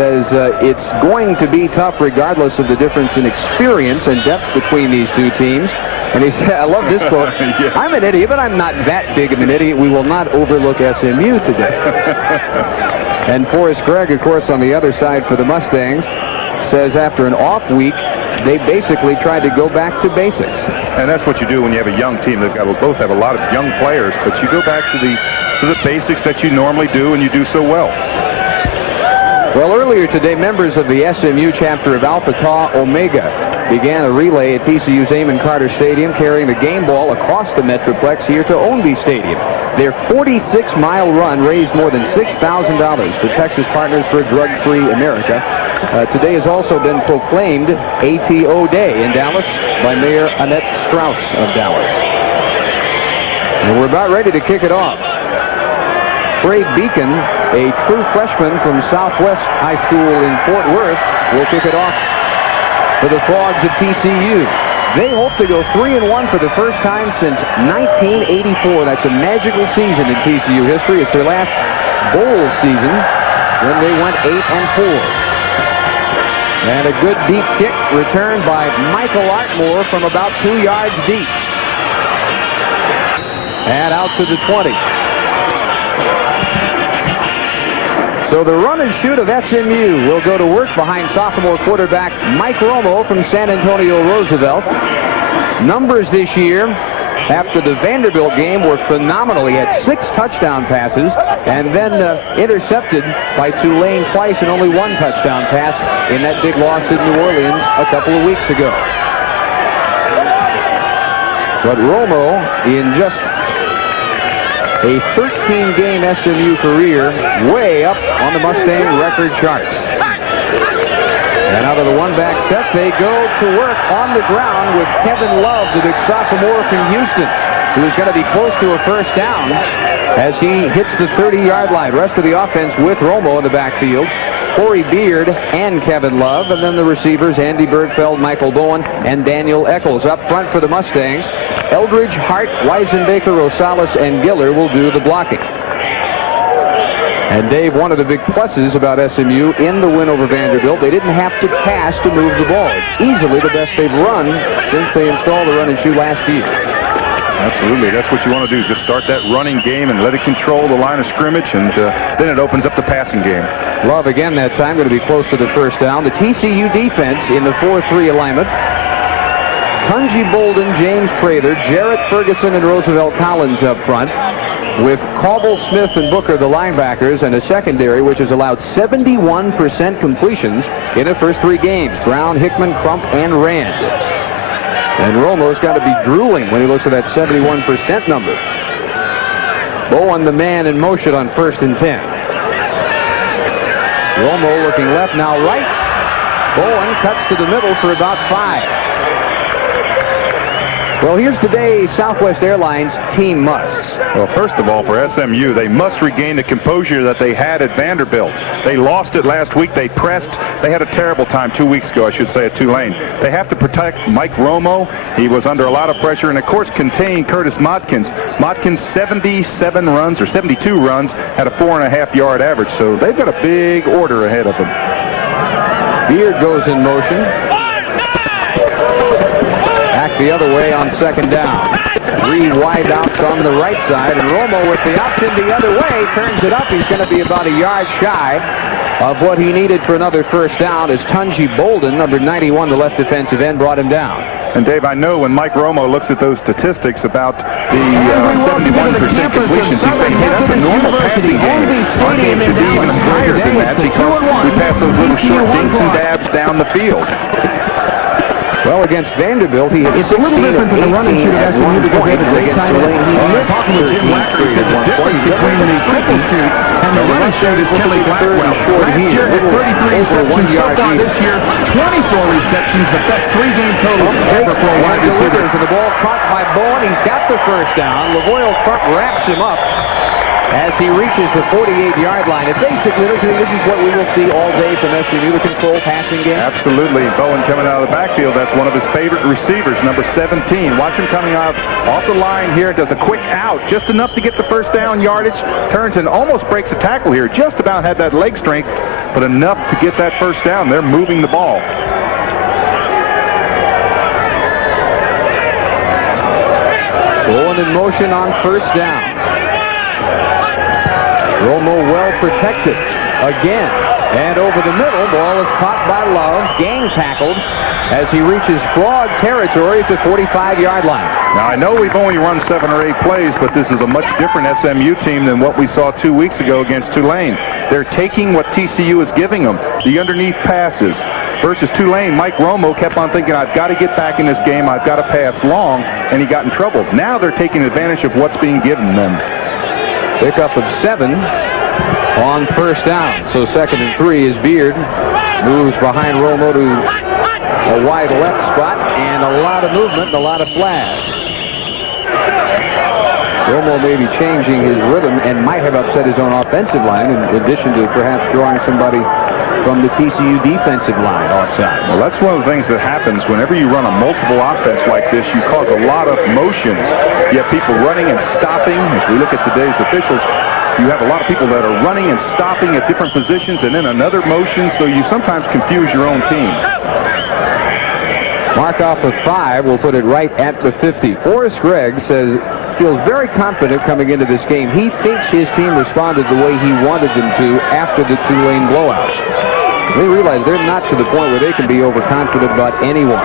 says it's going to be tough regardless of the difference in experience and depth between these two teams. And he said, I love this quote, yeah. I'm an idiot, but I'm not that big of an idiot. We will not overlook SMU today. And Forrest Gregg, of course, on the other side for the Mustangs, says after an off week, they basically tried to go back to basics. And that's what you do when you have a young team. They've got both have a lot of young players, but you go back to the basics that you normally do, and you do so well. Well, earlier today, members of the SMU chapter of Alpha Tau Omega began a relay at TCU's Amon Carter Stadium, carrying the game ball across the Metroplex here to Ownby Stadium. Their 46-mile run raised more than $6,000 for Texas Partners for a Drug-Free America. Today has also been proclaimed ATO Day in Dallas by Mayor Annette Strauss of Dallas. And we're about ready to kick it off. Trey Beacon, a true freshman from Southwest High School in Fort Worth, will kick it off for the Frogs of TCU. They hope to go 3-1 for the first time since 1984. That's a magical season in TCU history. It's their last bowl season when they went 8-4. And a good deep kick returned by Michael Artmore from about 2 yards deep. And out to the 20. So the run and shoot of SMU will go to work behind sophomore quarterback Mike Romo from San Antonio Roosevelt. Numbers this year after the Vanderbilt game were phenomenal. He had 6 touchdown passes and then intercepted by Tulane twice and only 1 touchdown pass in that big loss in New Orleans a couple of weeks ago. But Romo, in just a 13-game SMU career, way up on the Mustang record charts. And out of the one-back set, they go to work on the ground with Kevin Love, the big sophomore from Houston, who is going to be close to a first down as he hits the 30-yard line. Rest of the offense with Romo in the backfield, Corey Beard and Kevin Love, and then the receivers Andy Bergfeld, Michael Bowen, and Daniel Eccles. Up front for the Mustangs, Eldridge, Hart, Weisenbaker, Rosales, and Giller will do the blocking. And Dave, one of the big pluses about SMU in the win over Vanderbilt, they didn't have to pass to move the ball. It's easily the best they've run since they installed the run and shoot last year. Absolutely. That's what you want to do. Just start that running game and let it control the line of scrimmage, and then it opens up the passing game. Love again that time, going to be close to the first down. The TCU defense in the 4-3 alignment. Tunji Bolden, James Prather, Jarrett Ferguson, and Roosevelt Collins up front, with Cauble, Smith, and Booker, the linebackers, and a secondary which has allowed 71% completions in the first 3 games. Brown, Hickman, Crump, and Rand. And Romo's got to be drooling when he looks at that 71% number. Bowen, the man in motion on 1st and 10. Romo looking left, now right. Bowen cuts to the middle for about 5. Well, here's today's Southwest Airlines team musts. Well, first of all, for SMU, they must regain the composure that they had at Vanderbilt. They lost it last week. They pressed. They had a terrible time 2 weeks ago, I should say, at Tulane. They have to protect Mike Romo. He was under a lot of pressure. And, of course, contain Curtis Modkins. Modkins, 77 runs or 72 runs, had a 4.5-yard average. So they've got a big order ahead of them. Beard goes in motion. Back the other way on 2nd down. 3 wide outs on the right side, and Romo with the option the other way turns it up. He's going to be about a yard shy of what he needed for another first down as Tunji Bolden, number 91, the left defensive end, brought him down. And Dave, I know when Mike Romo looks at those statistics about the 71% completions, he's saying, hey, that's a normal passing game. Our game should be even higher than that because we pass those little short dinks and dabs down the field. Well, against Vanderbilt, it's a little different than the run and shoot at SMU because they have a great side of it. Talking with Jim Wacker, he said the difference between the triple shoot and the run and shoot is Kelly Blackwell. Last year had 33 receptions. So far this year, 24 receptions, the best 3-game total ever for a wide receiver. And the ball caught by Bowen. He's got the first down. Lavoie Crump wraps him up as he reaches the 48-yard line. And basically, this is what we will see all day from SMU, the control passing game. Absolutely. Bowen coming out of the backfield. That's one of his favorite receivers, number 17. Watch him coming out off the line here. Does a quick out, just enough to get the first down yardage. Turns and almost breaks a tackle here. Just about had that leg strength but enough to get that first down. They're moving the ball. Going in motion on first down. Romo well protected again. And over the middle, ball is caught by Love, gang tackled as he reaches broad territory at the 45-yard line. Now, I know we've only run 7 or 8 plays, but this is a much different SMU team than what we saw 2 weeks ago against Tulane. They're taking what TCU is giving them, the underneath passes. Versus Tulane, Mike Romo kept on thinking, I've got to get back in this game, I've got to pass long, and he got in trouble. Now they're taking advantage of what's being given them. Pickup of 7 on first down. So 2nd and 3 is Beard. Moves behind Romo to a wide left spot, and a lot of movement and a lot of flags. Romo may be changing his rhythm and might have upset his own offensive line in addition to perhaps drawing somebody from the TCU defensive line offside. Well, that's one of the things that happens whenever you run a multiple offense like this. You cause a lot of motions. You have people running and stopping. If we look at today's officials, you have a lot of people that are running and stopping at different positions and then another motion, so you sometimes confuse your own team. Mark off of 5 will put it right at the 50. Forrest Gregg feels very confident coming into this game. He thinks his team responded the way he wanted them to after the Tulane blowout. They realize they're not to the point where they can be overconfident about anyone.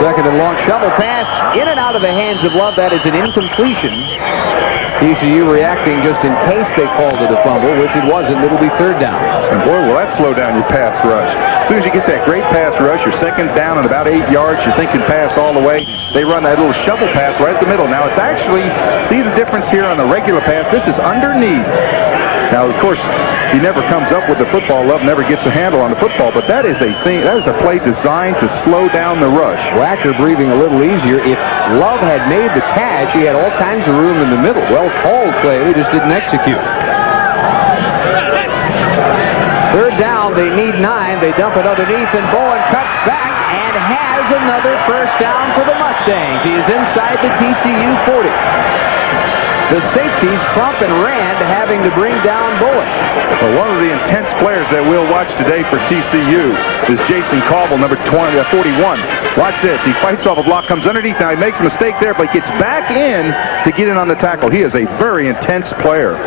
2nd and long, shovel pass in and out of the hands of Love. That is an incompletion. TCU reacting just in case they called it a fumble, which it wasn't. It'll be 3rd down. And boy, will that slow down your pass rush. As soon as you get that great pass rush, you're 2nd down and about 8 yards, you're thinking pass all the way. They run that little shovel pass right at the middle. Now it's actually, see the difference here on the regular pass? This is underneath. Now, of course, he never comes up with the football. Love never gets a handle on the football, but that is a thing. That is a play designed to slow down the rush. Wacker breathing a little easier. If Love had made the catch, he had all kinds of room in the middle. Well called play. They just didn't execute. 3rd down. They need 9. They dump it underneath, and Bowen cuts back and has another first down for the Mustangs. He is inside the TCU 40. The safeties, Crump and Rand, having to bring down Bowen. Well, one of the intense players that we'll watch today for TCU is Jason Caldwell, number 41. Watch this. He fights off a block, comes underneath. Now he makes a mistake there, but gets back in to get in on the tackle. He is a very intense player.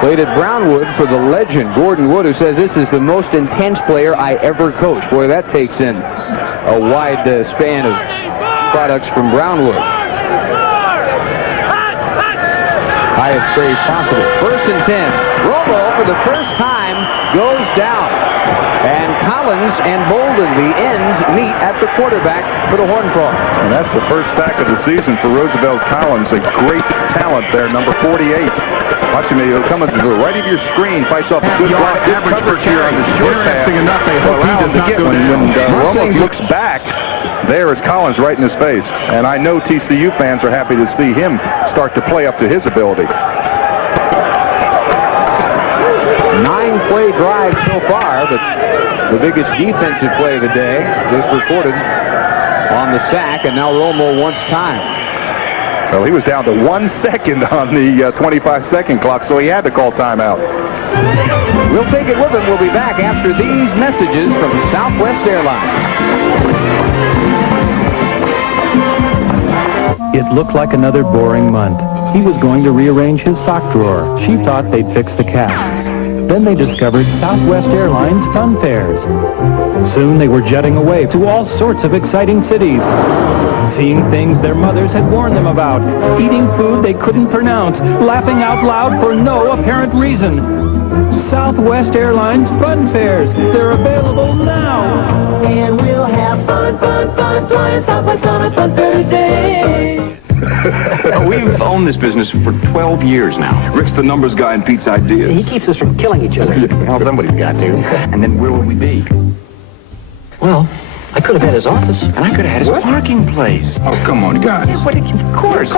Played at Brownwood for the legend, Gordon Wood, who says this is the most intense player I ever coached. Boy, that takes in a wide span of products from Brownwood. Highest praise possible. 1st and 10. Romo, for the first time, goes down. And Collins and Bolden, the ends, meet at the quarterback for the Horned Frogs. And that's the first sack of the season for Roosevelt Collins. A great talent there, number 48. Watch him, he'll come to the right of your screen, fights off a good block. Good coverage here on the short pass. Enough, they hope he does not go down. When Romo looks back, there is Collins right in his face. And I know TCU fans are happy to see him start to play up to his ability. 9-play drive so far, but the biggest defensive play of the day was recorded on the sack, and now Romo wants time. Well, he was down to 1 second on the 25-second clock, so he had to call timeout. We'll take it with him. We'll be back after these messages from Southwest Airlines. It looked like another boring month. He was going to rearrange his sock drawer. She thought they'd fix the cap. Then they discovered Southwest Airlines fun fairs. Soon they were jetting away to all sorts of exciting cities, seeing things their mothers had warned them about, eating food they couldn't pronounce, laughing out loud for no apparent reason. Southwest Airlines fun fairs. They're available now. And we'll have fun flying Southwest on a fun fair today. We've owned this business for 12 years now. Rick's the numbers guy and Pete's ideas. He keeps us from killing each other. Well, somebody's got to. And then where would we be? Well, I could have had his office. And I could have had his parking place. Oh, come on, guys. Yeah, but of course.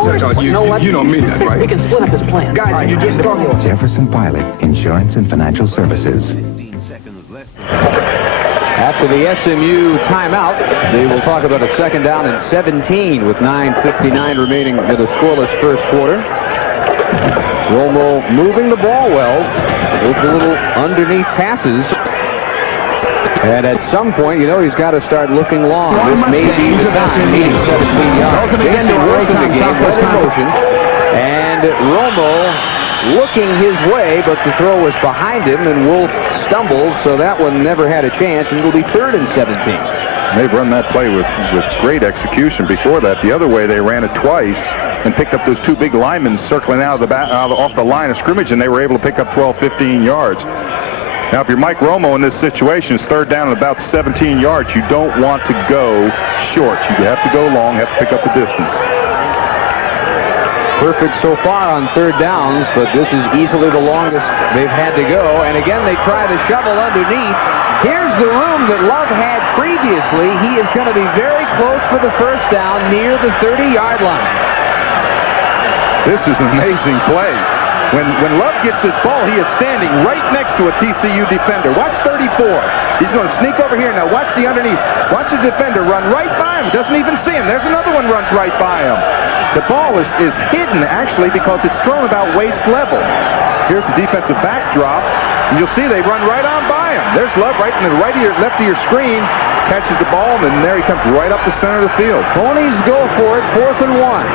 You know what? You don't mean that, right? We can split up his plan. Guys, right, you get the... Jefferson Pilot, Insurance and Financial Services. After the SMU timeout, they will talk about a 2nd down and 17 with 9:59 remaining in the scoreless first quarter. Romo moving the ball well with the little underneath passes. And at some point, you know, he's got to start looking long. This may be the time. 17 yards. Again, they worked in the game, went in motion. And Romo looking his way, but the throw was behind him, and Wolf stumbled, so that one never had a chance, and it'll be 3rd and 17. They've run that play with great execution before that. The other way, they ran it twice and picked up those 2 big linemen circling out of off the line of scrimmage, and they were able to pick up 12, 15 yards. Now, if you're Mike Romo in this situation, it's 3rd down and about 17 yards. You don't want to go short. You have to go long, have to pick up the distance. Perfect so far on 3rd downs, but this is easily the longest they've had to go. And again, they try the shovel underneath. Here's the room that Love had previously. He is going to be very close for the 1st down near the 30-yard line. This is an amazing play. When Love gets his ball, he is standing right next to a TCU defender. Watch 34. He's going to sneak over here. Now watch the underneath. Watch the defender run right by him. Doesn't even see him. There's another one runs right by him. The ball is hidden, actually, because it's thrown about waist level. Here's the defensive backdrop. And you'll see they run right on by him. There's Love right in the left of your screen. Catches the ball, and then there he comes right up the center of the field. Ponies go for it, 4th and 1.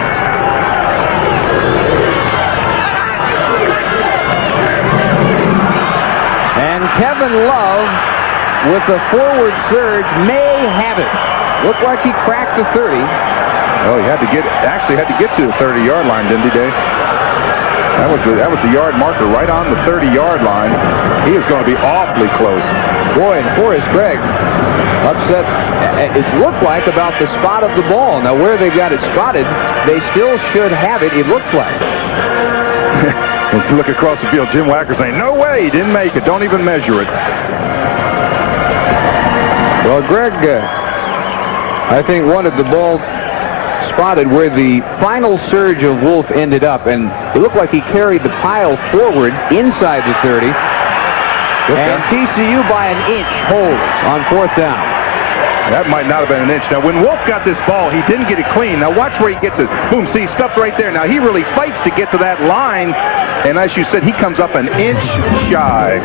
And Kevin Love, with the forward surge, may have it. Looked like he cracked the 30. Oh, he had to get to the 30-yard line, didn't he, Dave? That was the yard marker right on the 30-yard line. He is going to be awfully close. Boy, and Forrest Gregg upset. It looked like about the spot of the ball. Now, where they've got it spotted, they still should have it, it looks like. If you look across the field, Jim Wacker saying, no way, he didn't make it. Don't even measure it. Well, Greg, I think wanted the ball spotted where the final surge of Wolf ended up, and it looked like he carried the pile forward inside the 30. And TCU by an inch holds on 4th down. That might not have been an inch. Now, when Wolf got this ball, he didn't get it clean. Now, watch where he gets it. Boom, see, stuffed right there. Now, he really fights to get to that line. And as you said, he comes up an inch shy.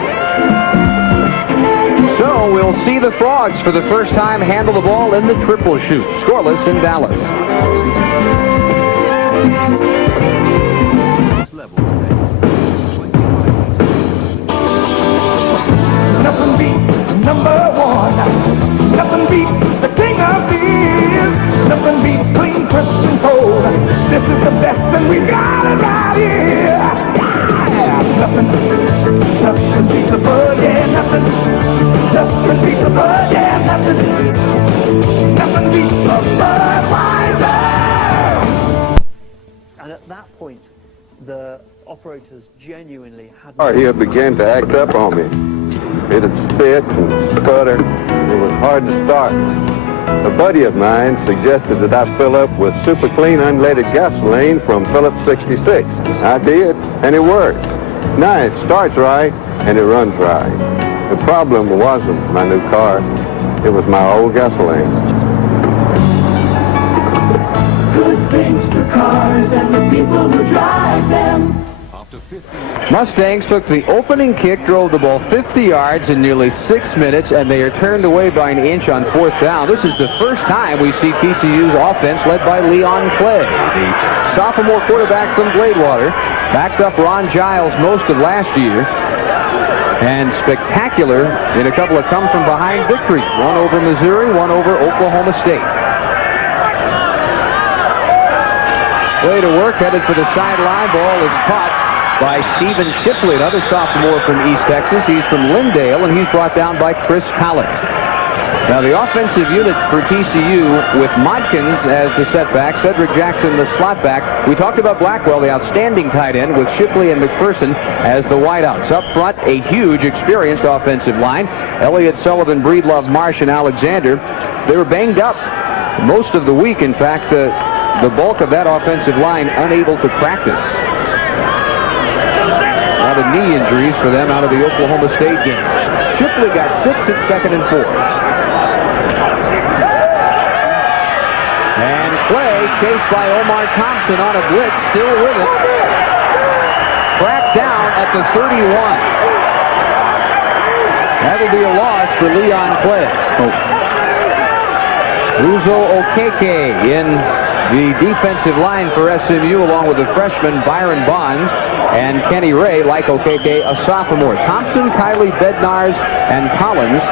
So, we'll see the Frogs for the first time handle the ball in the triple shoot. Scoreless in Dallas. Nothing beats number 1. Nothing beats the king of beers. Nothing beats clean, crisp, and cold. This is the best, and we got it right here. Yeah, nothing beats the bud, yeah, nothing beats the bud, yeah, nothing beats the Budweiser. And at that point, the operators genuinely had... He began to act up on me. It'd spit and sputter. It was hard to start. A buddy of mine suggested that I fill up with super clean unleaded gasoline from Phillips 66. I did, and it worked. Now it starts right, and it runs right. The problem wasn't my new car. It was my old gasoline. Good things for cars and the people who drive them. Mustangs took the opening kick, drove the ball 50 yards in nearly 6 minutes, and they are turned away by an inch on 4th down. This is the first time we see TCU's offense led by Leon Clay, the sophomore quarterback from Gladewater. Backed up Ron Giles most of last year, and spectacular in a couple of come-from-behind victories. One over Missouri, one over Oklahoma State. Play to work, headed for the sideline. Ball is caught by Stephen Shipley, another sophomore from East Texas. He's from Lindale, and he's brought down by Chris Collins. Now, the offensive unit for TCU with Modkins as the setback, Cedric Jackson the slot back. We talked about Blackwell, the outstanding tight end, with Shipley and McPherson as the wideouts. Up front, a huge, experienced offensive line. Elliott, Sullivan, Breedlove, Marsh, and Alexander. They were banged up most of the week. In fact, the bulk of that offensive line unable to practice. A lot of knee injuries for them out of the Oklahoma State game. Shipley got 6 at 2nd and 4. And Clay, chased by Omar Thompson on a blitz, still with it. at the 31. That'll be a loss for Leon Clay. Uzo Okeke in the defensive line for SMU, along with the freshman Byron Bonds and Kenny Ray, like Okeke, a sophomore. Thompson, Kiley, Bednarz, and Collins.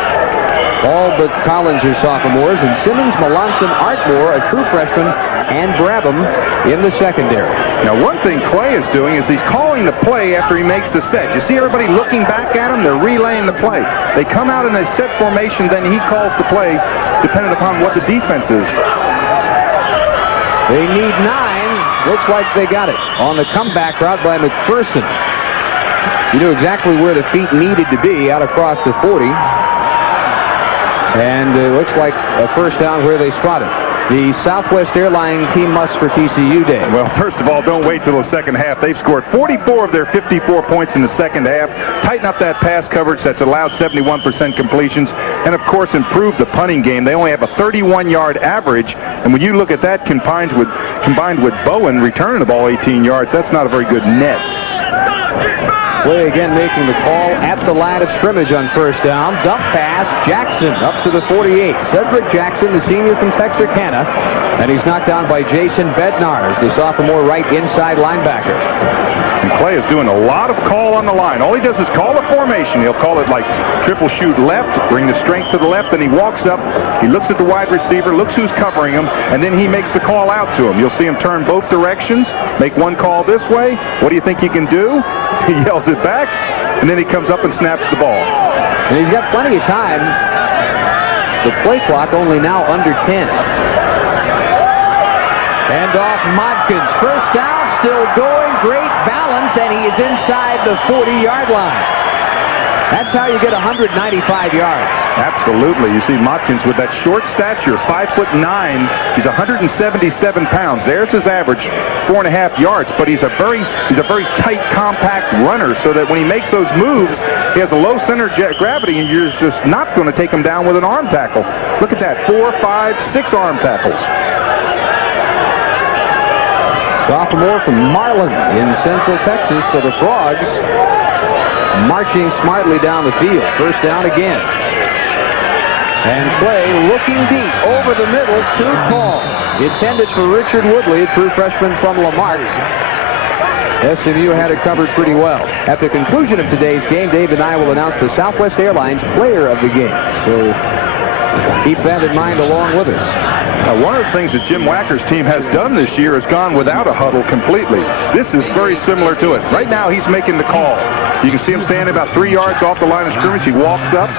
All but Collins are sophomores. And Simmons, Melanson, Artmore, a true freshman, and Brabham in the secondary. Now, one thing Clay is doing is he's calling the play after he makes the set. You see everybody looking back at him? They're relaying the play. They come out in a set formation, then he calls the play, depending upon what the defense is. They need 9. Looks like they got it on the comeback route by McPherson. You knew exactly where the feet needed to be out across the 40. And it looks like a first down where they spotted. The Southwest Airline team must for TCU Day. Well, first of all, don't wait till the second half. They've scored 44 of their 54 points in the second half. Tighten up that pass coverage that's allowed 71% completions. And, of course, improve the punting game. They only have a 31-yard average. And when you look at that combined with Bowen returning the ball 18 yards, that's not a very good net. Clay again making the call at the line of scrimmage on first down. Dump pass, Jackson up to the 48. Cedric Jackson, the senior from Texarkana, and he's knocked down by Jason Bednarz, the sophomore right inside linebacker. And Clay is doing a lot of call on the line. All he does is call a formation. He'll call it like triple shoot left, bring the strength to the left, then he walks up, he looks at the wide receiver, looks who's covering him, and then he makes the call out to him. You'll see him turn both directions, make one call this way. What do you think he can do? He yells it back, and then he comes up and snaps the ball. And he's got plenty of time. The play clock only now under 10. And off Modkins. First down, still going. Great balance, and he is inside the 40-yard line. That's how you get 195 yards. Absolutely. You see Modkins with that short stature, 5'9". He's 177 pounds. There's his average, 4.5 yards. But he's a very tight, compact runner, so that when he makes those moves, he has a low center of gravity, and you're just not going to take him down with an arm tackle. Look at that, 4, 5, 6 arm tackles. Sophomore from Marlin in Central Texas for the Frogs. Marching smartly down the field. First down again. And Clay looking deep over the middle. Too tall. Intended for Richard Woodley, a true freshman from Lamarck. SMU had it covered pretty well. At the conclusion of today's game, Dave and I will announce the Southwest Airlines player of the game. So keep that in mind along with us. One of the things that Jim Wacker's team has done this year is gone without a huddle completely. This is very similar to it. Right now, he's making the call. You can see him standing about 3 yards off the line of scrimmage. He walks up,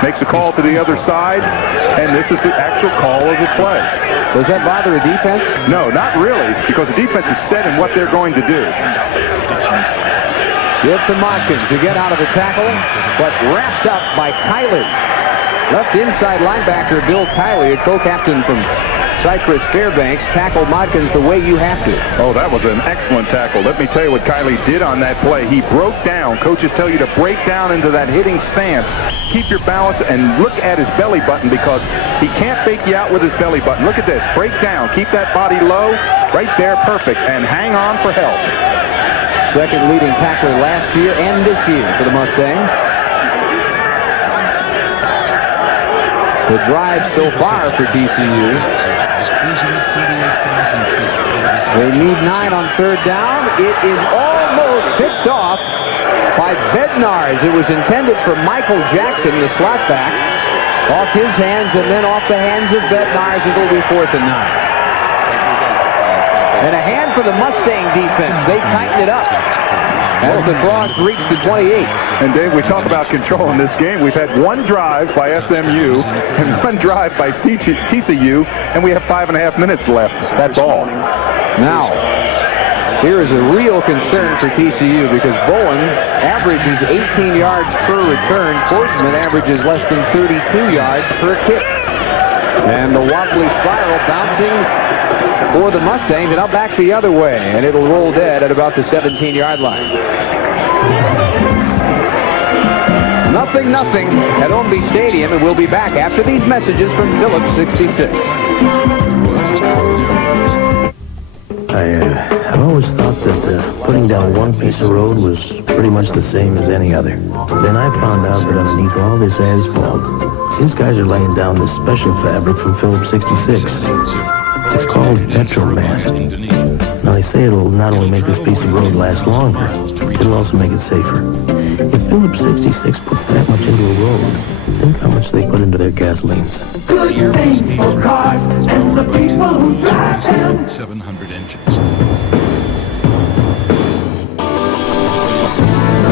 makes a call to the other side, and this is the actual call of the play. Does that bother a defense? No, not really, because the defense is set in what they're going to do. Give to Modkins to get out of the tackle, but wrapped up by Kiley. Left inside linebacker Bill Kiley, a co-captain from Cypress Fairbanks, tackled Modkins the way you have to. Oh, that was an excellent tackle. Let me tell you what Kiley did on that play. He broke down. Coaches tell you to break down into that hitting stance. Keep your balance and look at his belly button, because he can't fake you out with his belly button. Look at this. Break down. Keep that body low. Right there. Perfect. And hang on for help. Second leading tackler last year and this year for the Mustangs. The drive so far for TCU. They need 9 on third down. It is almost picked off by Bednarz. It was intended for Michael Jackson, the slot back. Off his hands and then off the hands of Bednarz. It'll be 4th and 9. And a hand for the Mustang defense. They tighten it up as the Frogs reach the 28. And Dave, we talk about control in this game. We've had one drive by SMU and one drive by TCU, and we have 5.5 minutes left. That's all. Now, here is a real concern for TCU, because Bowen averages 18 yards per return. Forsman averages less than 32 yards per kick. And the wobbly spiral bouncing for the Mustangs, and now back the other way, and it'll roll dead at about the 17-yard line. 0-0 at Omby Stadium, and we'll be back after these messages from Phillips 66. I've always thought that putting down one piece of road was pretty much the same as any other. Then I found out that underneath all this asphalt, these guys are laying down this special fabric from Phillips 66. It's called Petrolast. Now they say it'll not only make this piece of road last longer, it'll also make it safer. If Phillips 66 puts that much into a road, think how much they put into their gasolines. Good things for cars and the people who drive them. 700 engines.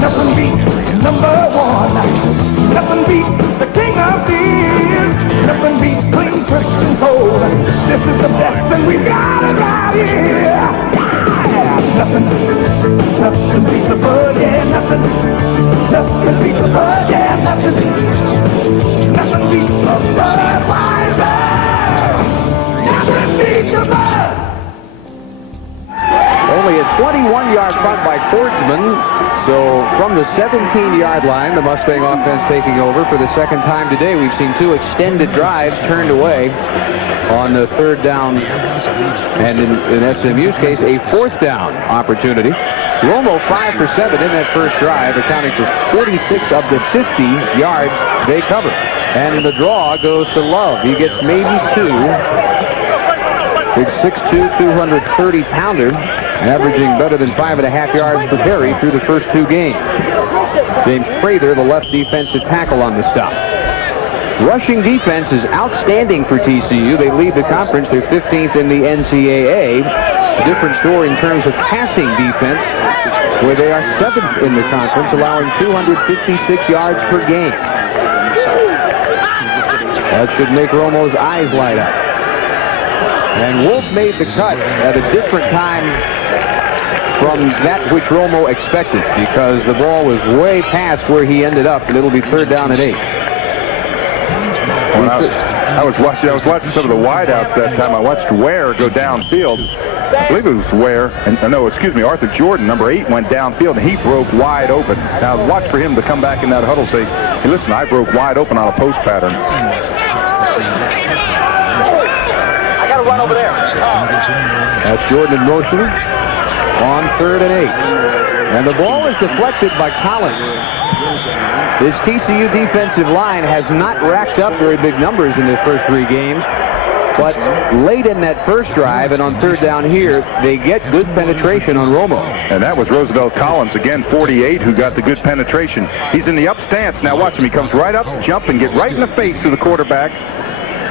Nothing beats number one. Nothing beats the king of beers. Nothing beats clean, crisp, and cold. This is the best, and we got it right here. Yeah. Nothing beats the bud, yeah, nothing beats the bud, yeah, nothing beats the Budweiser. Nothing beats the bud. Only a 21-yard punt by Fordsman. So from the 17-yard line, the Mustang offense taking over for the second time today. We've seen two extended drives turned away on the third down, and in SMU's case, a fourth down opportunity. Romo 5 for 7 in that first drive, accounting for 46 of the 50 yards they covered. And the draw goes to Love. He gets maybe two. Big 6'2", 230-pounder. Averaging better than 5.5 yards per carry through the first two games. James Prather, the left defensive tackle on the stop. Rushing defense is outstanding for TCU. They lead the conference. They're 15th in the NCAA. Different story in terms of passing defense, where they are 7th in the conference, allowing 256 yards per game. That should make Romo's eyes light up. And Wolf made the cut at a different time from that which Romo expected, because the ball was way past where he ended up, and it'll be third down and 8. I was watching some of the wideouts that time. I watched Ware go downfield. I believe it was Ware, Arthur Jordan, number 8, went downfield, and he broke wide open. Now watch for him to come back in that huddle, say, hey, listen, I broke wide open on a post pattern. I got to run over there. That's Jordan in motion on 3rd and 8. And the ball is deflected by Collins. This TCU defensive line has not racked up very big numbers in their first 3 games. But late in that first drive and on third down here, they get good penetration on Romo. And that was Roosevelt Collins, again, 48, who got the good penetration. He's in the up stance. Now watch him. He comes right up, jump, and get right in the face to the quarterback.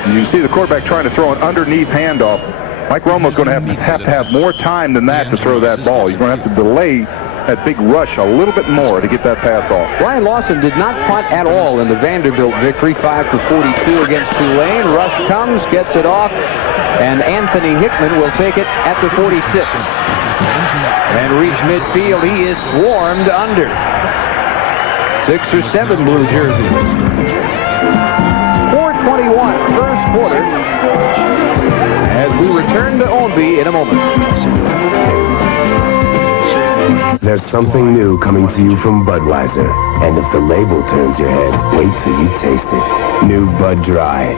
And you can see the quarterback trying to throw an underneath handoff. Mike Romo's going to have more time than that to throw that ball. He's going to have to delay that big rush a little bit more to get that pass off. Brian Lawson did not punt at all in the Vanderbilt victory, 5 for 42 against Tulane. Rush comes, gets it off, and Anthony Hickman will take it at the 46. And reach midfield. He is swarmed under. 6 or 7 blue jerseys. 4:21, first quarter, as we return to Ownby in a moment. There's something new coming to you from Budweiser. And if the label turns your head, wait till you taste it. New Bud Dry.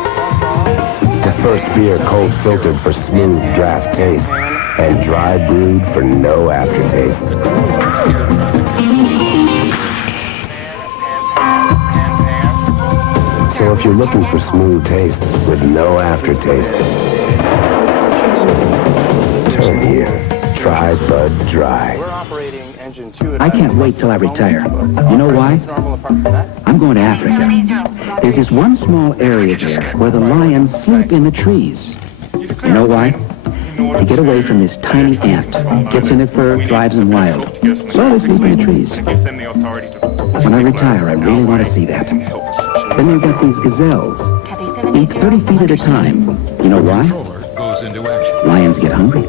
The first beer cold filtered for smooth draft taste and dry brewed for no aftertaste. So if you're looking for smooth taste with no aftertaste, turn here. Try Bud Dry. I can't wait till I retire. You know why? I'm going to Africa. There's this one small area there where the lions sleep in the trees. You know why? To get away from this tiny ant. Gets in their fur, drives them wild. So they sleep in the trees. When I retire, I really want to see that. Then they've got these gazelles. Eat 30 feet at a time. You know why? Lions get hungry.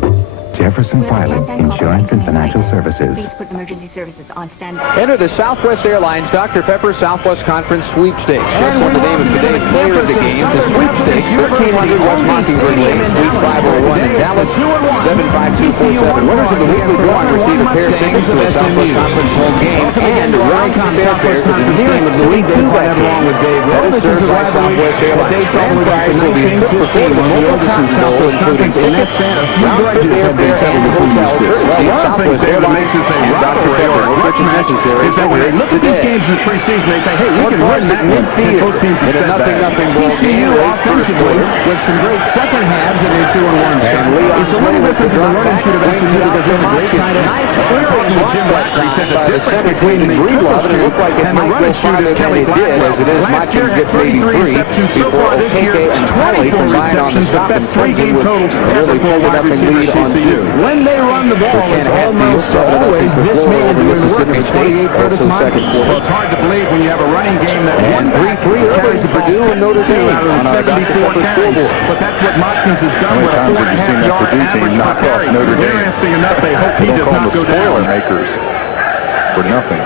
Jefferson Pilot, Insurance and Financial Services. Please put emergency services on standby. Enter the Southwest Airlines Dr. Pepper Southwest Conference Sweepstakes. That's what the name of today's player of the game. The Sweepstakes, 1300 West Mockingbird Lane, Suite 501 in Dallas, 75247. Winners of the weekly drawing receive a pair of tickets to the Southwest Conference home game and the Raycom Fairfares is the name of the league two-back game. That is served by Southwest Airlines. Grand prize will be equipped for 4 local top Super Bowl, including tickets, round-trip airfare, there and hotels. One of the things, David, makes this a rivalry or a clutch match is that when they look at these games in the preseason, they say, hey, we can win that one. And both teams in a nothing ball game. TCU offensively with some great second halves and a 2-1 start. It's a little bit different than the run and shoot of SMU because there's a great side of nice clearing Jim Lackery said the difference between the Breedlove and it looked like it might go farther than it did, as it is Macho gets maybe 3 before Okeke and Holly combine on the stop and Clinton would really pull it up and lead on 2. When they run the ball, it's almost always this man doing work at 28 Curtis Myers. Well, it's hard to believe when you have a running game that and 3-3 early to Purdue and Notre Dame on our 74 carries. But that's what Motkins has done with a 4.5-yard average per carry. Interesting enough, they hope he does not go down. Makers for nothing.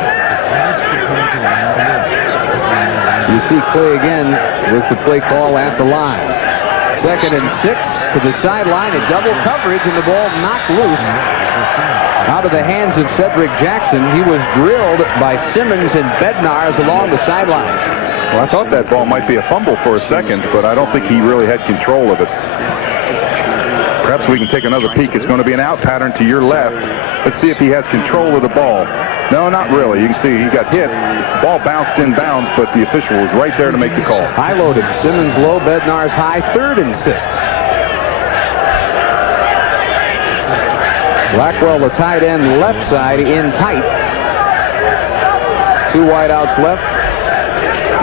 You see Clay again with the play call at the line. 2nd and 6 to the sideline, a double coverage, and the ball knocked loose out of the hands of Cedric Jackson. He was drilled by Simmons and Bednarz along the sidelines. Well, I thought that ball might be a fumble for a second, but I don't think he really had control of it. Perhaps we can take another peek. It's going to be an out pattern to your left. Let's see if he has control of the ball. No, not really. You can see he got hit. The ball bounced in bounds, but the official was right there to make the call. High loaded. Simmons low, Bednarz high. 3rd and 6. Blackwell, the tight end, left side in tight. 2 wideouts left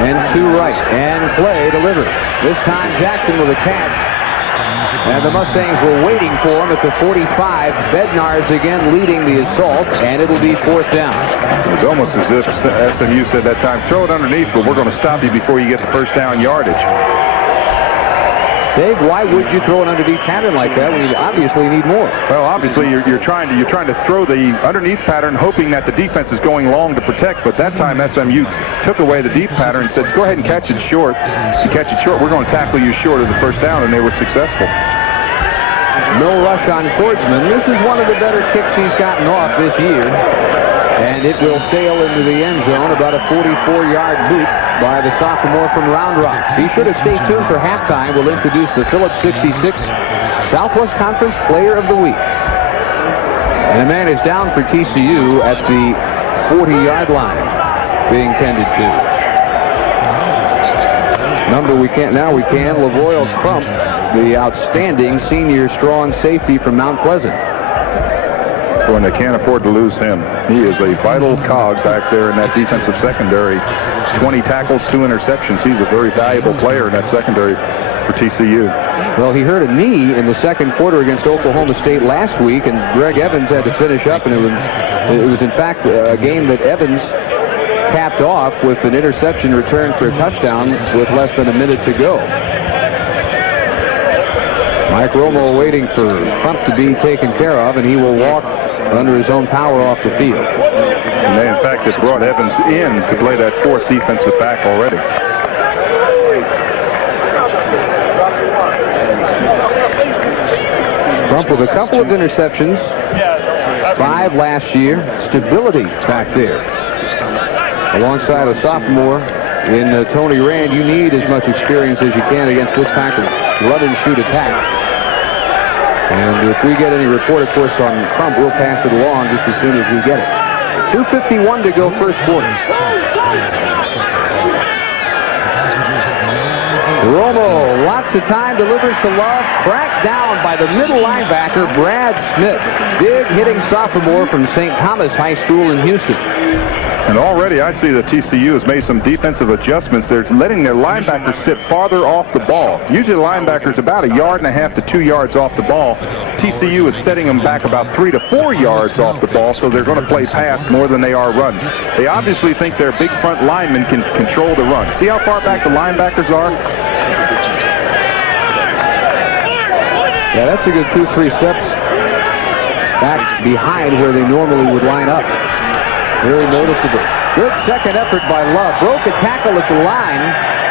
and 2 right. And Clay delivers. This time Jackson with a catch. And the Mustangs were waiting for him at the 45. Bednarz again leading the assault, and it'll be 4th down. It's almost as if SMU said that time, throw it underneath, but we're going to stop you before you get the first down yardage. Dave, why would you throw an underneath pattern like that when you obviously need more? Well, obviously you're trying to throw the underneath pattern, hoping that the defense is going long to protect. But that time SMU took away the deep pattern and said, "Go ahead and catch it short. You catch it short, we're going to tackle you short of the first down," and they were successful. No rush on Kordsman. This is one of the better kicks he's gotten off this year. And it will sail into the end zone, about a 44-yard boot by the sophomore from Round Rock. Be sure to stay tuned for halftime. We'll introduce the Phillips 66 Southwest Conference Player of the Week. And a man is down for TCU at the 40-yard line, being tended to. Number we can't, now we can, Lavoyles Crump, the outstanding senior strong safety from Mount Pleasant. When they can't afford to lose him. He is a vital cog back there in that defensive secondary. 20 tackles, 2 interceptions. He's a very valuable player in that secondary for TCU. Well, he hurt a knee in the 2nd quarter against Oklahoma State last week, and Greg Evans had to finish up, and it was in fact a game that Evans capped off with an interception return for a touchdown with less than a minute to go. Mike Romo waiting for Crump to be taken care of, and he will walk under his own power off the field. And they, in fact, have brought Evans in to play that 4th defensive back already. Crump with a couple of interceptions, 5 last year. Stability back there. Alongside a sophomore in Tony Rand, you need as much experience as you can against this type of run and shoot attack. And if we get any report, of course, on Crump, we'll pass it along just as soon as we get it. 2:51 to go, first quarter. Romo, lots of time, delivers to Love, cracked down by the middle linebacker, Brad Smith. Big hitting sophomore from St. Thomas High School in Houston. And already I see that TCU has made some defensive adjustments. They're letting their linebackers sit farther off the ball. Usually the linebackers about 1.5 yards to 2 yards off the ball. TCU is setting them back about 3 to 4 yards off the ball, so they're going to play pass more than they are run. They obviously think their big front linemen can control the run. See how far back the linebackers are? Yeah, that's a good 2-3 steps back behind where they normally would line up. Very noticeable. Good second effort by Love. Broke a tackle at the line,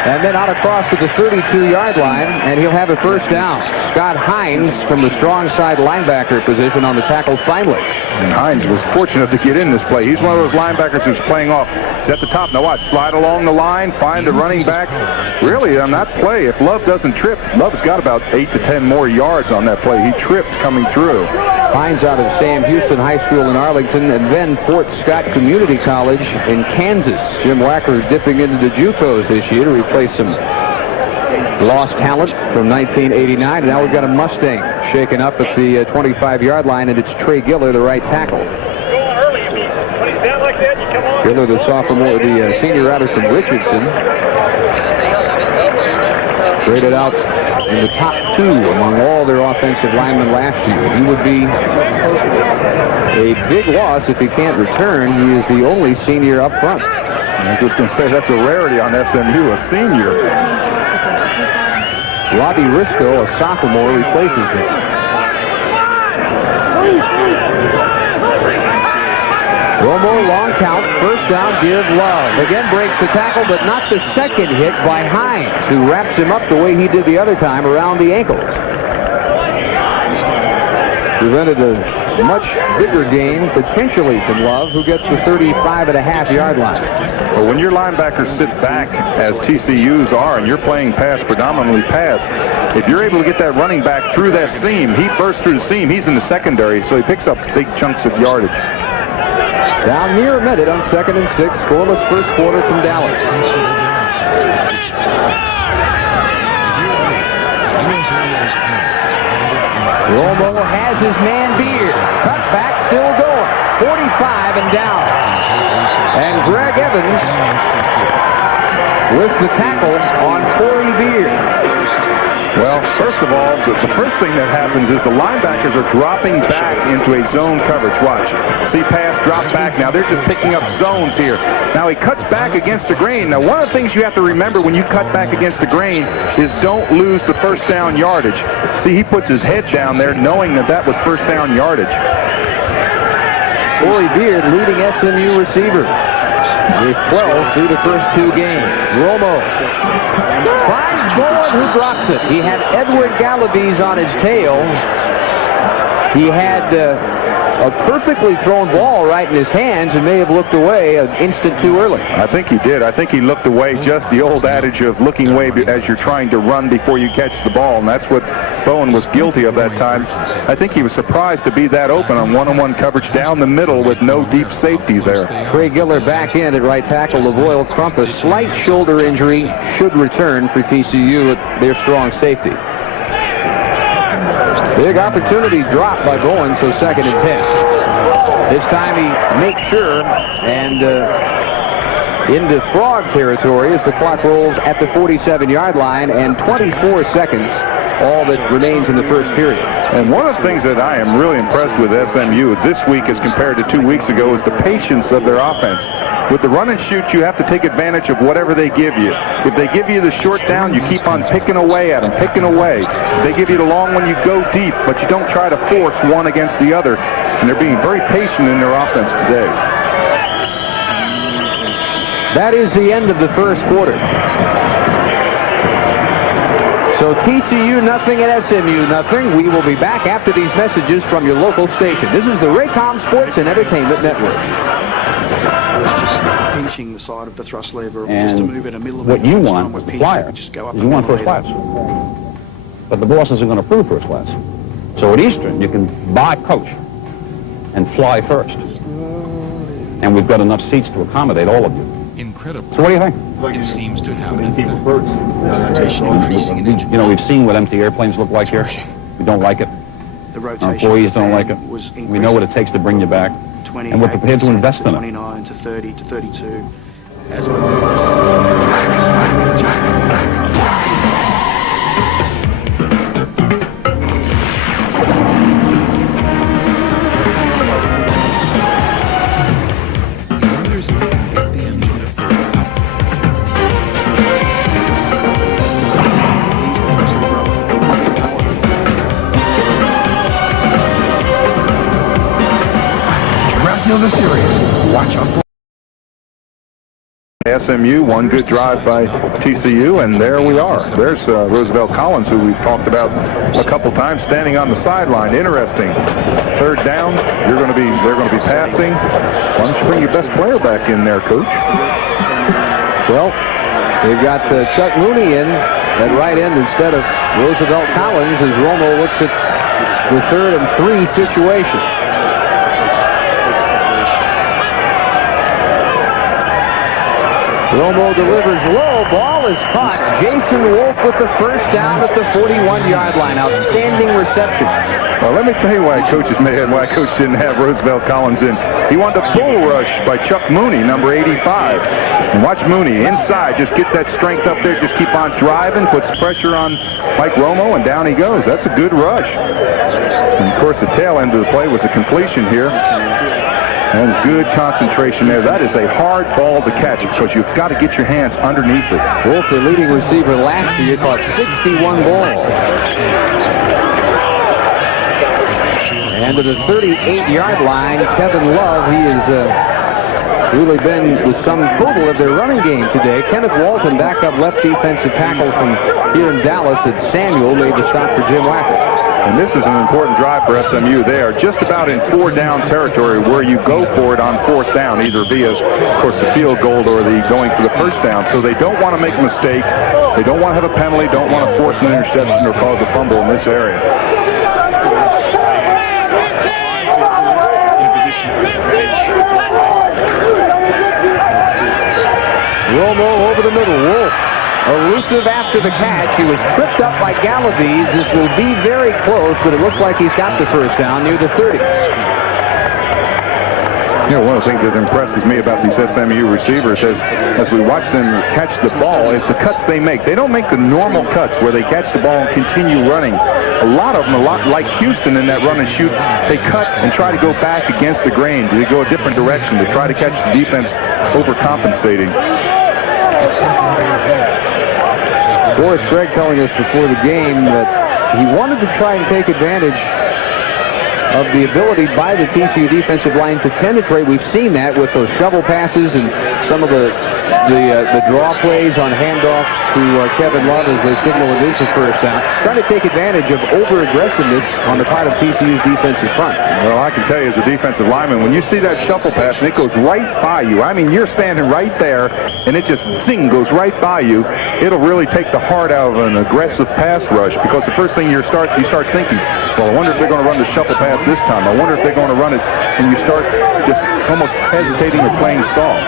and then out across to the 32-yard line, and he'll have a first down. Scott Hines from the strong side linebacker position on the tackle finally. And Hines was fortunate to get in this play. He's one of those linebackers who's playing off. He's at the top. Now watch. Slide along the line, find the running back. Really, on that play, if Love doesn't trip, Love's got about 8 to 10 more yards on that play. He tripped coming through. Hines out of Sam Houston High School in Arlington, and then Fort Scott Community College in Kansas. Jim Wacker dipping into the JUCOs this year to replace some lost talent from 1989. And now we've got a Mustang shaken up at the 25-yard line, and it's Trey Giller, the right tackle. Giller, the sophomore, the senior router from Richardson, graded out in the top 2 among all their offensive linemen last year. He would be a big loss if he can't return. He is the only senior up front. I was just going to say, that's a rarity on SMU, a senior. Robbie Risco, a sophomore, replaces him. Romo, long count, first down, give Love. Again breaks the tackle, but not the second hit by Hines, who wraps him up the way he did the other time around the ankles. Prevented a much bigger game, potentially, from Love, who gets the 35.5-yard line. Well, when your linebackers sit back, as TCU's are, and you're playing pass, predominantly pass, if you're able to get that running back through that seam, he bursts through the seam, he's in the secondary, so he picks up big chunks of yardage. Down near a minute on 2nd and 6, scoreless first quarter from Dallas. Romo has his man Beard. Cut back, still going. 45 and down. And Greg Evans with the tackle on Corey Beard. Well, first of all, the first thing that happens is the linebackers are dropping back into a zone coverage. Watch. See pass, drop back. Now they're just picking up zones here. Now he cuts back against the grain. Now one of the things you have to remember when you cut back against the grain is don't lose the first down yardage. See, he puts his head down there knowing that that was first down yardage. Corey Beard leading SMU receiver with 12 through the first 2 games. Romo finds Bowen, who drops it. He had Edward Galaviz on his tail. He had a perfectly thrown ball right in his hands and may have looked away an instant too early. I think he did. I think he looked away, just the old adage of looking away as you're trying to run before you catch the ball, and that's what Bowen was guilty of that time. I think he was surprised to be that open on one-on-one coverage down the middle with no deep safety there. Trey Giller back in at right tackle. Lavoyle Crump, a slight shoulder injury, should return for TCU at their strong safety. Big opportunity dropped by Bowen, so 2nd and 10. This time he makes sure, and into frog territory as the clock rolls at the 47-yard line, and 24 seconds, all that remains in the first period. And one of the things that I am really impressed with SMU this week as compared to 2 weeks ago is the patience of their offense. With the run and shoot, you have to take advantage of whatever they give you. If they give you the short down, you keep on picking away at them, picking away. If they give you the long one, you go deep, but you don't try to force one against the other. And they're being very patient in their offense today. That is the end of the first quarter. So TCU nothing at SMU nothing. We will be back after these messages from your local station. This is the Raycom Sports and Entertainment Network. It's just pinching the side of the thrust lever just to move it a millimeter. What you want with the flyer is you want first class. But the boss isn't going to approve first class. So at Eastern, you can buy coach and fly first. And we've got enough seats to accommodate all of you. Incredible. So what do you think? It seems to have an effect. Rotation increasing in engine. You know, we've seen what empty airplanes look like here. We don't like it. The rotation Our employees don't like it. We know what it takes to bring you back. And we're prepared to invest in it. 29 to 30 to 32. As we move this. The series. Watch out. SMU, one good drive by TCU, and there we are. There's Roosevelt Collins, who we've talked about a couple times, standing on the sideline. Interesting. Third down, they're going to be passing. Why don't you bring your best player back in there, Coach? Well, they've got Chuck Mooney in at right end instead of Roosevelt Collins as Romo looks at the 3rd and 3 situation. Romo delivers low. Ball is caught. Jason Wolf with the first down at the 41-yard line. Outstanding reception. Well, let me tell you why coach is mad, why coach didn't have Roosevelt Collins in. He wanted a bull rush by Chuck Mooney, number 85. And watch Mooney inside. Just get that strength up there. Just keep on driving. Puts pressure on Mike Romo, and down he goes. That's a good rush. And, of course, the tail end of the play was a completion here. And good concentration there. That is a hard ball to catch because you've got to get your hands underneath it. Wolf, the leading receiver last year, caught 61 balls. And to the 38-yard line, Kevin Love, he has really been with some approval of their running game today. Kenneth Walton, backup left defensive tackle from here in Dallas, and Samuel made the stop for Jim Wacker. And this is an important drive for SMU. They are just about in 4-down territory where you go for it on 4th down, either via, of course, the field goal or the going for the first down. So they don't want to make a mistake. They don't want to have a penalty, don't want to force an interception or cause a fumble in this area. Romo over the middle. Wolf elusive after the catch. He was tripped up by Galaviz. This will be very close, but it looks like he's got the first down near the 30. You know, one of the things that impresses me about these SMU receivers is as we watch them catch the ball is the cuts they make. They don't make the normal cuts where they catch the ball and continue running. A lot of them, a lot like Houston in that run and shoot, they cut and try to go back against the grain. They go a different direction to try to catch the defense overcompensating. Boris Gregg telling us before the game that he wanted to try and take advantage of the ability by the TCU defensive line to penetrate. We've seen that with those shovel passes and some of the draw plays on handoff to Kevin Love as they signal it is his first down. Trying to take advantage of over-aggressiveness on the part of TCU's defensive front. Well, I can tell you as a defensive lineman, when you see that shuffle pass and it goes right by you, I mean, you're standing right there and it just, zing, goes right by you, it'll really take the heart out of an aggressive pass rush because the first thing you start thinking, well, I wonder if they're going to run the shuffle pass this time. I wonder if they're going to run it, and you start just almost hesitating or playing soft.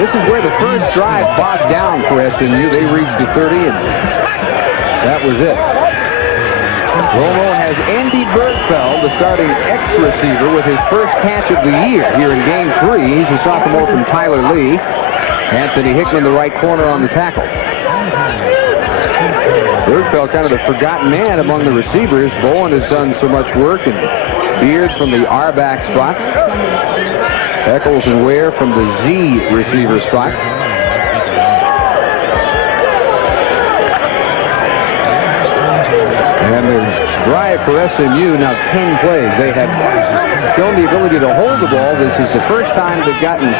This is where the first drive bogged down for SMU. They reached the 30, and that was it. Romo has Andy Bergfeld, the starting X-receiver, with his first catch of the year here in Game 3. He's a sophomore from Tyler Lee. Anthony Hickman, the right corner on the tackle. Bergfeld, kind of the forgotten man among the receivers. Bowen has done so much work, and Beard from the R-back spot. Eccles and Ware from the Z receiver spot. And the drive for SMU, now 10 plays. They have shown the ability to hold the ball. This is the first time they've gotten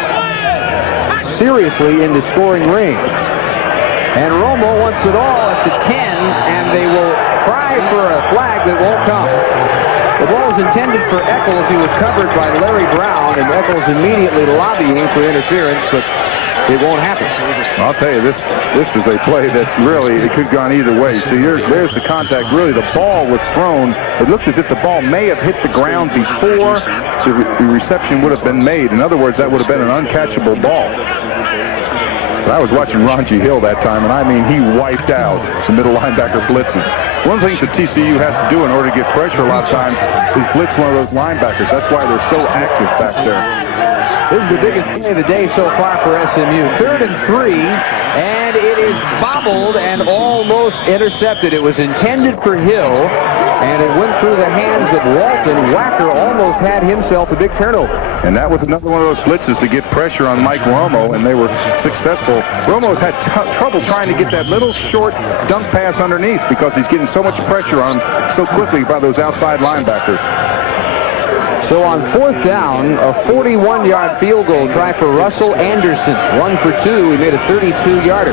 seriously into scoring range. And Romo wants it all at the 10, and they will try for a flag that won't come. The ball is intended for Eccles. He was covered by Larry Brown, and Eccles immediately lobbying for interference, but it won't happen. I'll tell you, this is a play that really, it could have gone either way. See, there's the contact. Really, the ball was thrown. It looked as if the ball may have hit the ground before the reception would have been made. In other words, that would have been an uncatchable ball. I was watching Ronji Hill that time, and I mean, he wiped out the middle linebacker blitzing. One of the things that TCU has to do in order to get pressure a lot of times is blitz one of those linebackers. That's why they're so active back there. This is the biggest play of the day so far for SMU. 3rd and 3, and it is bobbled and almost intercepted. It was intended for Hill, and it went through the hands of Walton. Wacker almost had himself a big turnover. And that was another one of those blitzes to get pressure on Mike Romo, and they were successful. Romo's had trouble trying to get that little short dunk pass underneath because he's getting so much pressure on him so quickly by those outside linebackers. So on 4th down, a 41-yard field goal try for Russell Anderson. 1 for 2. He made a 32-yarder.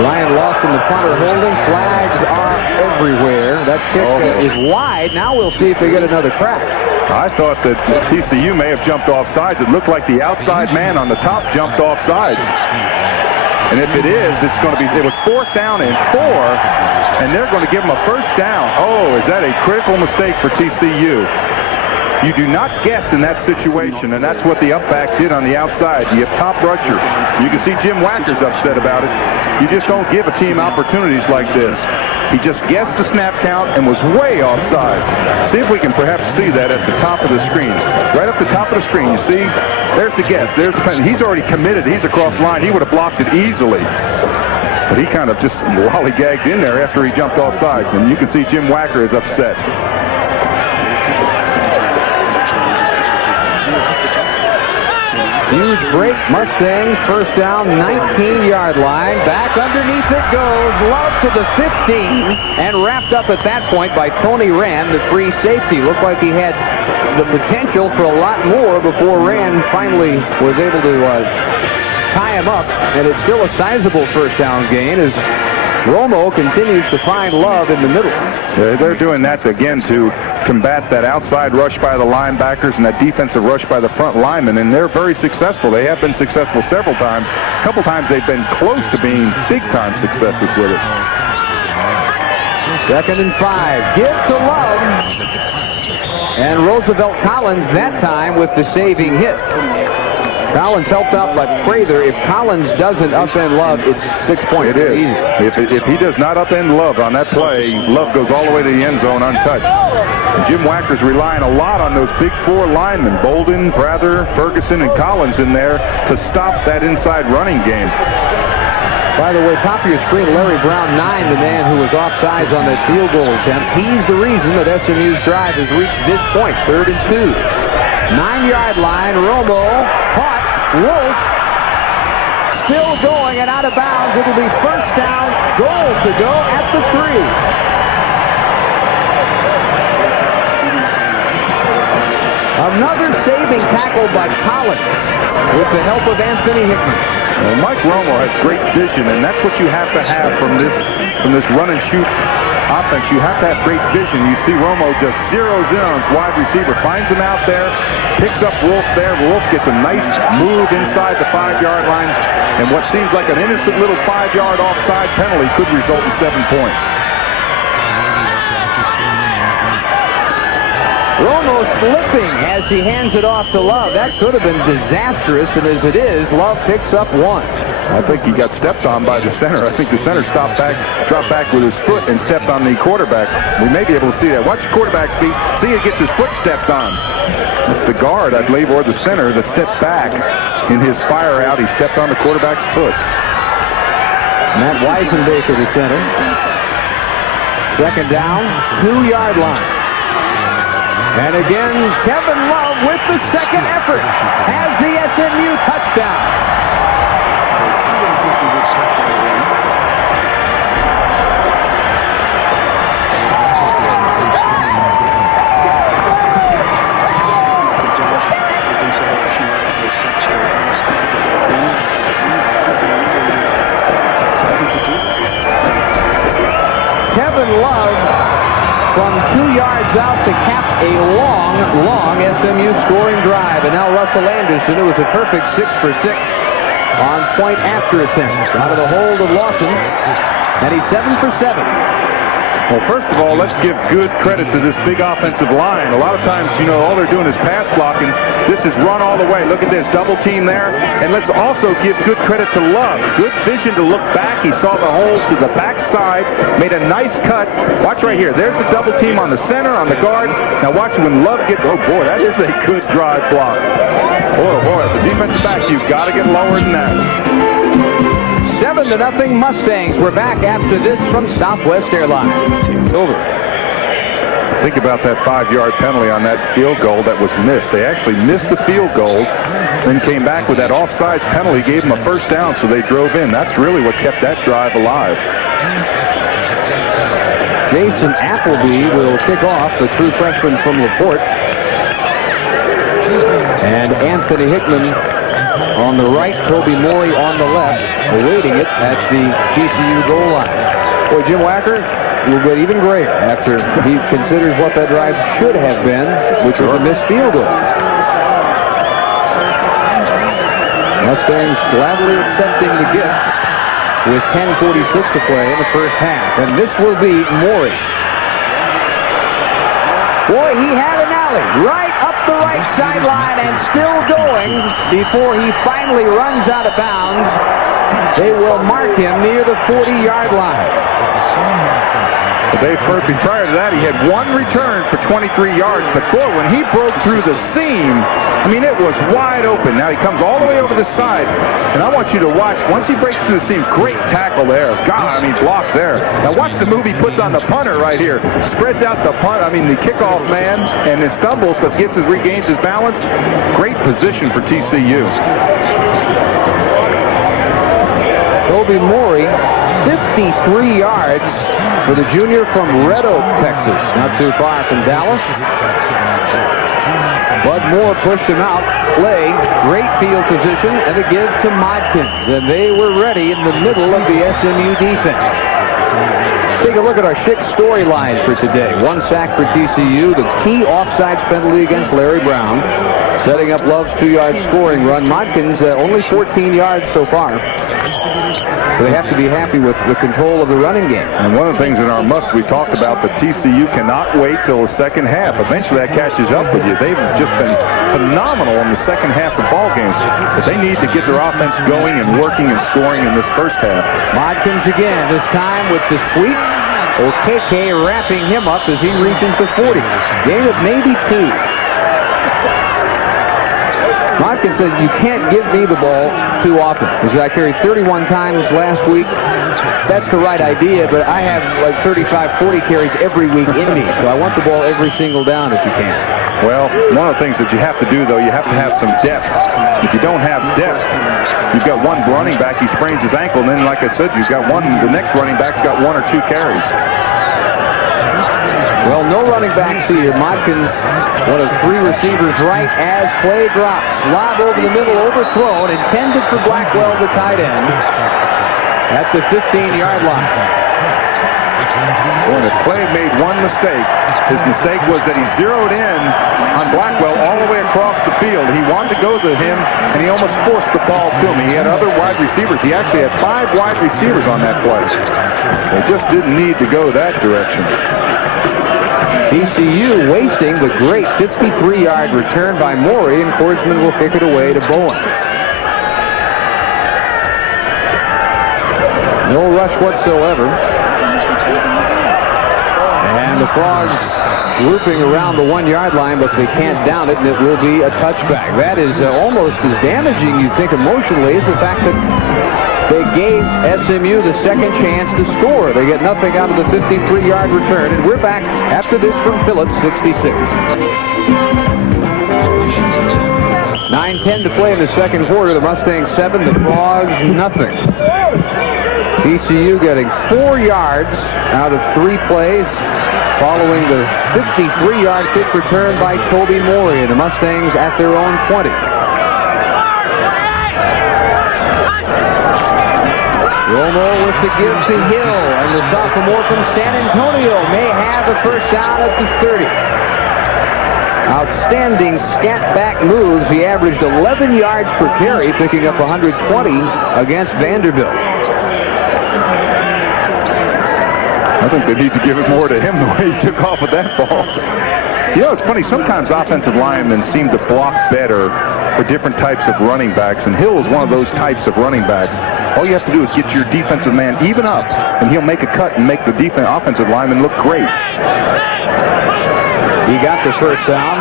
Ryan Lawson, the punter, holding. Flags are everywhere. That kick is wide. Now we'll see if they get another crack. I thought that TCU may have jumped off sides. It looked like the outside man on the top jumped off sides. And if it is, it's going to be, it was 4th down and 4, and they're going to give them a first down. Oh, is that a critical mistake for TCU? You do not guess in that situation, and that's what the up back did on the outside. You have top rusher. You can see Jim Wacker's upset about it. You just don't give a team opportunities like this. He just guessed the snap count and was way offside. See if we can perhaps see that at the top of the screen. Right up the top of the screen, you see? There's the guess. There's the penalty. He's already committed. He's across the line. He would have blocked it easily. But he kind of just lollygagged in there after he jumped offside. And you can see Jim Wacker is upset. Huge break. Mustangs first down, 19-yard line. Back underneath it goes. Love to the 15, and wrapped up at that point by Tony Rand, the free safety. Looked like he had the potential for a lot more before Rand finally was able to tie him up, and it's still a sizable first down gain as Romo continues to find Love in the middle. They're doing that again to combat that outside rush by the linebackers and that defensive rush by the front linemen, and they're very successful. They have been successful several times. A couple times they've been close to being big-time successes with it. 2nd and 5. Give to Love. And Roosevelt Collins that time with the saving hit. Collins helped out by Prather. If Collins doesn't upend Love, it's 6 points. It is. If he does not upend Love on that play, Love goes all the way to the end zone untouched. And Jim Wacker's relying a lot on those big 4 linemen, Bolden, Prather, Ferguson, and Collins in there to stop that inside running game. By the way, top of your screen, Larry Brown, 9, the man who was offsides on that field goal attempt. He's the reason that SMU's drive has reached this point, 3rd and 2. 9-yard line, Romo, caught, Wolf, still going and out of bounds. It'll be first down, goal to go at the 3. Another saving tackle by Collins with the help of Anthony Hickman. Well, Mike Romo has great vision, and that's what you have to have from this run and shoot offense. You have to have great vision. You see Romo just zeroes in on his wide receiver, finds him out there, picks up Wolf there. Wolf gets a nice move inside the 5-yard line, and what seems like an innocent little 5-yard offside penalty could result in 7 points. Romo slipping as he hands it off to Love. That could have been disastrous, and as it is, Love picks up 1. I think he got stepped on by the center. I think the center dropped back with his foot and stepped on the quarterback. We may be able to see that. Watch the quarterback's feet. See, he gets his foot stepped on. It's the guard, I believe, or the center that steps back. In his fire out, he stepped on the quarterback's foot. Matt Weisenbaker, the center. 2nd down, 2-yard line. And again, Kevin Love with the second effort has the SMU touchdown. Kevin Love from 2 yards out to cap a long SMU scoring drive. And now Russell Anderson, it was a perfect 6 for 6 on point after attempt. Out of the hold of Lawson, and he's 7 for 7. Well, first of all, let's give good credit to this big offensive line. A lot of times, you know, all they're doing is pass blocking. This is run all the way. Look at this, double team there. And let's also give good credit to Love. Good vision to look back. He saw the hole to the backside, made a nice cut. Watch right here. There's the double team on the center, on the guard. Now watch when Love gets, oh boy, that is a good drive block. Oh boy, the defensive back, you've got to get lower than that. 7-0 Mustangs. We're back after this from Southwest Airlines. Over. Think about that 5-yard penalty on that field goal that was missed. They actually missed the field goal, then came back with that offside penalty, gave them a first down, so they drove in. That's really what kept that drive alive. Jason Appleby will kick off, the true freshman from LaPorte. And Anthony Hickman on the right, Toby Morey on the left, awaiting it at the TCU goal line. Boy, Jim Wacker will get even greater after he considers what that drive should have been, which was a missed field goal. Mustangs gladly accepting the gift. with 10:46 to play in the first half. And this will be Morey. Boy, he had an alley right up the right sideline and still going before he finally runs out of bounds. They will mark him near the 40-yard line. Dave Murphy, prior to that, he had one return for 23 yards. But boy, when he broke through the seam, I mean, it was wide open. Now he comes all the way over the side. And I want you to watch, once he breaks through the seam, great tackle there. God, I mean, blocked there. Now watch the move he puts on the punter right here. Spreads out the punt, the kickoff man, and then stumbles, but regains his balance. Great position for TCU. Toby Morey, 53 yards for the junior from Red Oak, Texas. Not too far from Dallas. Bud Moore pushed him out. Play, great field position, and a give to Modkins. And they were ready in the middle of the SMU defense. Take a look at our 6 storylines for today. 1 sack for TCU, the key offsides penalty against Larry Brown, setting up Love's 2-yard scoring run. Modkins only 14 yards so far. So they have to be happy with the control of the running game. And one of the things in our must we talked about, that TCU cannot wait till the second half. Eventually that catches up with you. They've just been phenomenal in the second half of ball games. But they need to get their offense going and working and scoring in this first half. Modkins again, this time with the sweep. OKK wrapping him up as he reaches the 40. Gain of maybe 2. Modkins said, you can't give me the ball too often. Because I carried 31 times last week. That's the right idea, but I have like 35, 40 carries every week in me. So I want the ball every single down if you can. Well, one of the things that you have to do, though, you have to have some depth. If you don't have depth, you've got one running back, he sprains his ankle, and then, like I said, you've got the next running back's got 1 or 2 carries. Well, no running backs here. Modkins, one of 3 receivers right as play drops. Lob over the middle, overthrown, intended for Blackwell, the tight end, at the 15-yard line. Well, Clay made one mistake. His mistake was that he zeroed in on Blackwell all the way across the field. He wanted to go to him, and he almost forced the ball to him. He had other wide receivers. He actually had 5 wide receivers on that play. They just didn't need to go that direction. TCU wasting the great 53-yard return by Morey, and Kordsman will kick it away to Bowen. No rush whatsoever. And the Frogs looping around the 1-yard line, but they can't down it, and it will be a touchback. That is almost as damaging, you think, emotionally, as the fact that they gave SMU the second chance to score. They get nothing out of the 53-yard return, and we're back after this from Phillips 66. 9:10 to play in the second quarter. The Mustangs 7, the Frogs nothing. TCU getting 4 yards out of 3 plays following the 53-yard kick return by Toby Morey, and the Mustangs at their own 20. Romo with the give to Hill, and the sophomore from San Antonio may have the first down at the 30. Outstanding scat back moves. He averaged 11 yards per carry, picking up 120 against Vanderbilt. I think they need to give it more to him the way he took off with that ball. You know, it's funny. Sometimes offensive linemen seem to block better for different types of running backs, and Hill is one of those types of running backs. All you have to do is get your defensive man even up, and he'll make a cut and make the offensive lineman look great. He got the first down.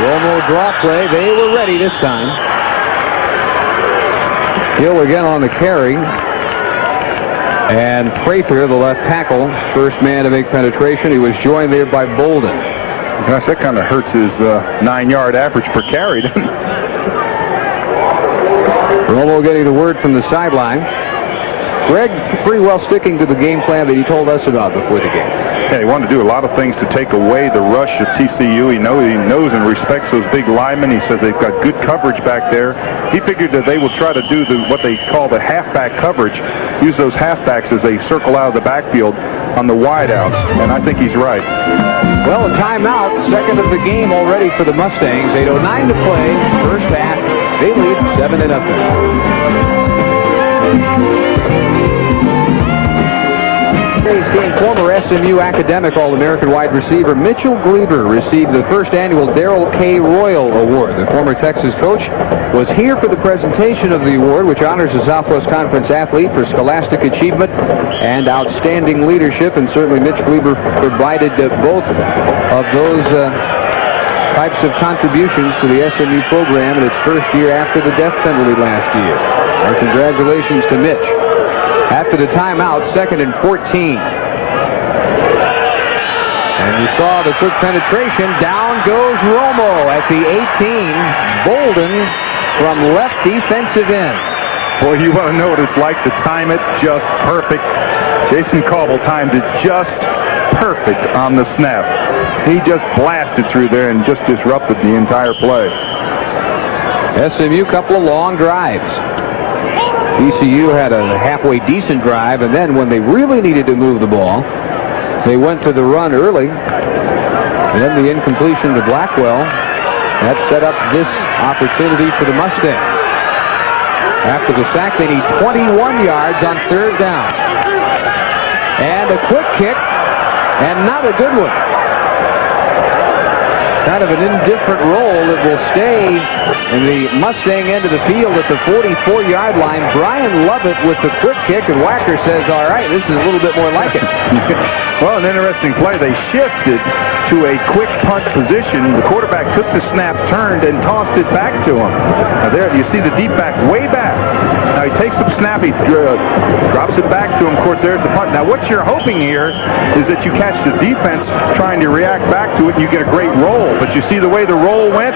Romo draw play. They were ready this time. Hill again on the carry. And Prather, the left tackle, first man to make penetration. He was joined there by Bolden. Gosh, that kind of hurts his 9-yard average per carry, doesn't it? Romo getting the word from the sideline. Greg pretty well sticking to the game plan that he told us about before the game. Yeah, he wanted to do a lot of things to take away the rush of TCU. He knows and respects those big linemen. He says they've got good coverage back there. He figured that they will try to do what they call the halfback coverage, use those halfbacks as they circle out of the backfield on the wideouts, and I think he's right. Well, a timeout, second of the game already for the Mustangs. 8:09 to play, first half. They lead 7-0. SMU Academic All-American wide receiver Mitchell Gleaver received the first annual Darrell K. Royal Award. The former Texas coach was here for the presentation of the award, which honors a Southwest Conference athlete for scholastic achievement and outstanding leadership. And certainly Mitch Gleaver provided both of those types of contributions to the SMU program in its first year after the death penalty last year. Our congratulations to Mitch. After the timeout, 2nd and 14. And we saw the quick penetration. Down goes Romo at the 18. Bolden from left defensive end. Boy, you want to know what it's like to time it just perfect. Jason Cauble timed it just perfect on the snap. He just blasted through there and just disrupted the entire play. SMU, couple of long drives. TCU had a halfway decent drive, and then when they really needed to move the ball, they went to the run early. And then the incompletion to Blackwell. That set up this opportunity for the Mustangs. After the sack, they need 21 yards on 3rd down. And a quick kick, and not a good one. Kind of an indifferent roll that will stay in the Mustang end of the field at the 44-yard line. Brian Lovett with the quick kick, and Wacker says, all right, this is a little bit more like it. Well, an interesting play. They shifted to a quick punt position. The quarterback took the snap, turned, and tossed it back to him. Now there, you see the deep back way back. Now he takes the snap, he drops it back to him. Of course, there's the punt. Now what you're hoping here is that you catch the defense trying to react back to it, and you get a great roll. But you see the way the roll went?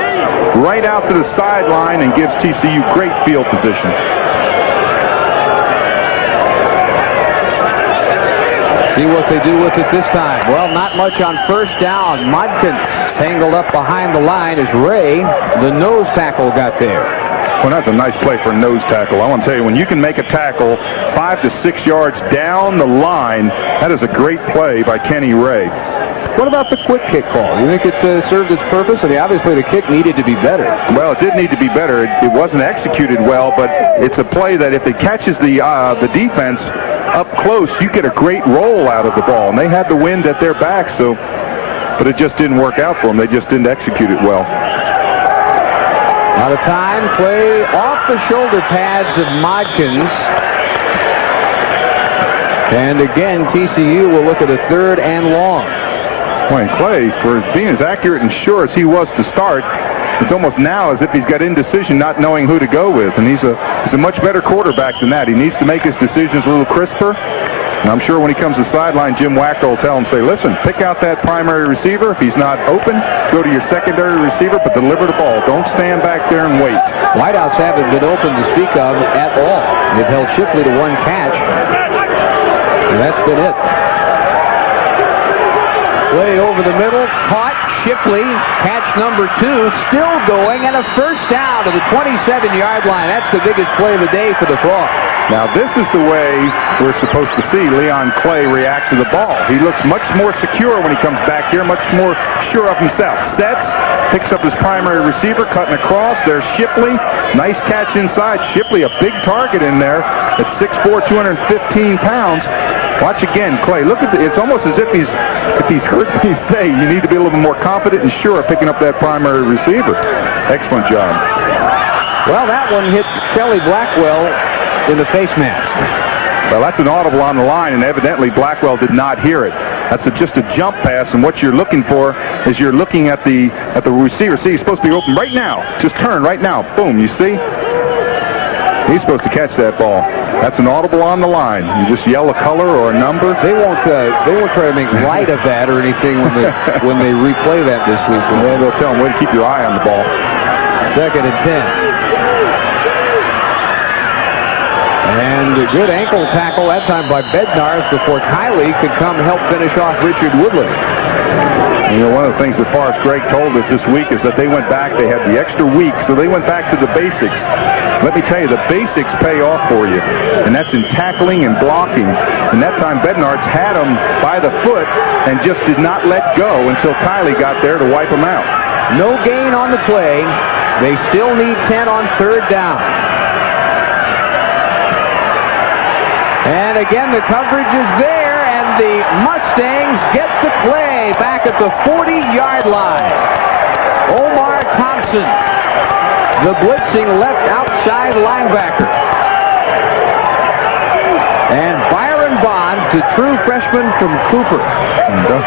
Right out to the sideline and gives TCU great field position. See what they do with it this time. Well, not much on 1st down. Modkins tangled up behind the line as Ray, the nose tackle, got there. Well, that's a nice play for a nose tackle. I want to tell you, when you can make a tackle 5 to 6 yards down the line, that is a great play by Kenny Ray. What about the quick kick call? You think it served its purpose? I mean, obviously the kick needed to be better. Well, it did need to be better. It wasn't executed well, but it's a play that if it catches the defense up close, you get a great roll out of the ball. And they had the wind at their back, so, but it just didn't work out for them. They just didn't execute it well. Out of time, play off the shoulder pads of Modkins. And again, TCU will look at a 3rd and long. Well, Clay, for being as accurate and sure as he was to start, it's almost now as if he's got indecision, not knowing who to go with. And he's a much better quarterback than that. He needs to make his decisions a little crisper. And I'm sure when he comes to the sideline, Jim Wacker will tell him, say, listen, pick out that primary receiver. If he's not open, go to your secondary receiver, but deliver the ball. Don't stand back there and wait. Wideouts haven't been open to speak of at all. They've held Shipley to 1 catch. And that's been it. Play over the middle, caught Shipley, catch number 2, still going, and a 1st down to the 27-yard line. That's the biggest play of the day for the Frogs. Now, this is the way we're supposed to see Leon Clay react to the ball. He looks much more secure when he comes back here, much more sure of himself. Sets, picks up his primary receiver, cutting across. There's Shipley. Nice catch inside. Shipley, a big target in there at 6'4", 215 pounds. Watch again, Clay. Look at it's almost as if he's heard me say you need to be a little bit more confident and sure of picking up that primary receiver. Excellent job. Well, that one hit Kelly Blackwell in the face mask. Well, that's an audible on the line, and evidently Blackwell did not hear it. That's just a jump pass, and what you're looking for is you're looking at the receiver. See, he's supposed to be open right now. Just turn right now. Boom, you see? He's supposed to catch that ball. That's an audible on the line. You just yell a color or a number. They won't try to make light of that or anything when they replay that this week. Well, they'll tell them, way to keep your eye on the ball. 2nd and 10. And a good ankle tackle that time by Bednarz before Kiley could come help finish off Richard Woodley. You know, one of the things that Forrest Gregg told us this week is that they went back, they had the extra week, so they went back to the basics. Let me tell you, the basics pay off for you, and that's in tackling and blocking. And that time Bednarz had him by the foot and just did not let go until Kiley got there to wipe him out. No gain on the play. They still need 10 on 3rd down. And again, the coverage is there, and the Mustangs get to play back at the 40-yard line. Omar Thompson, the blitzing left outside linebacker. And Byron Bonds, the true freshman from Cooper.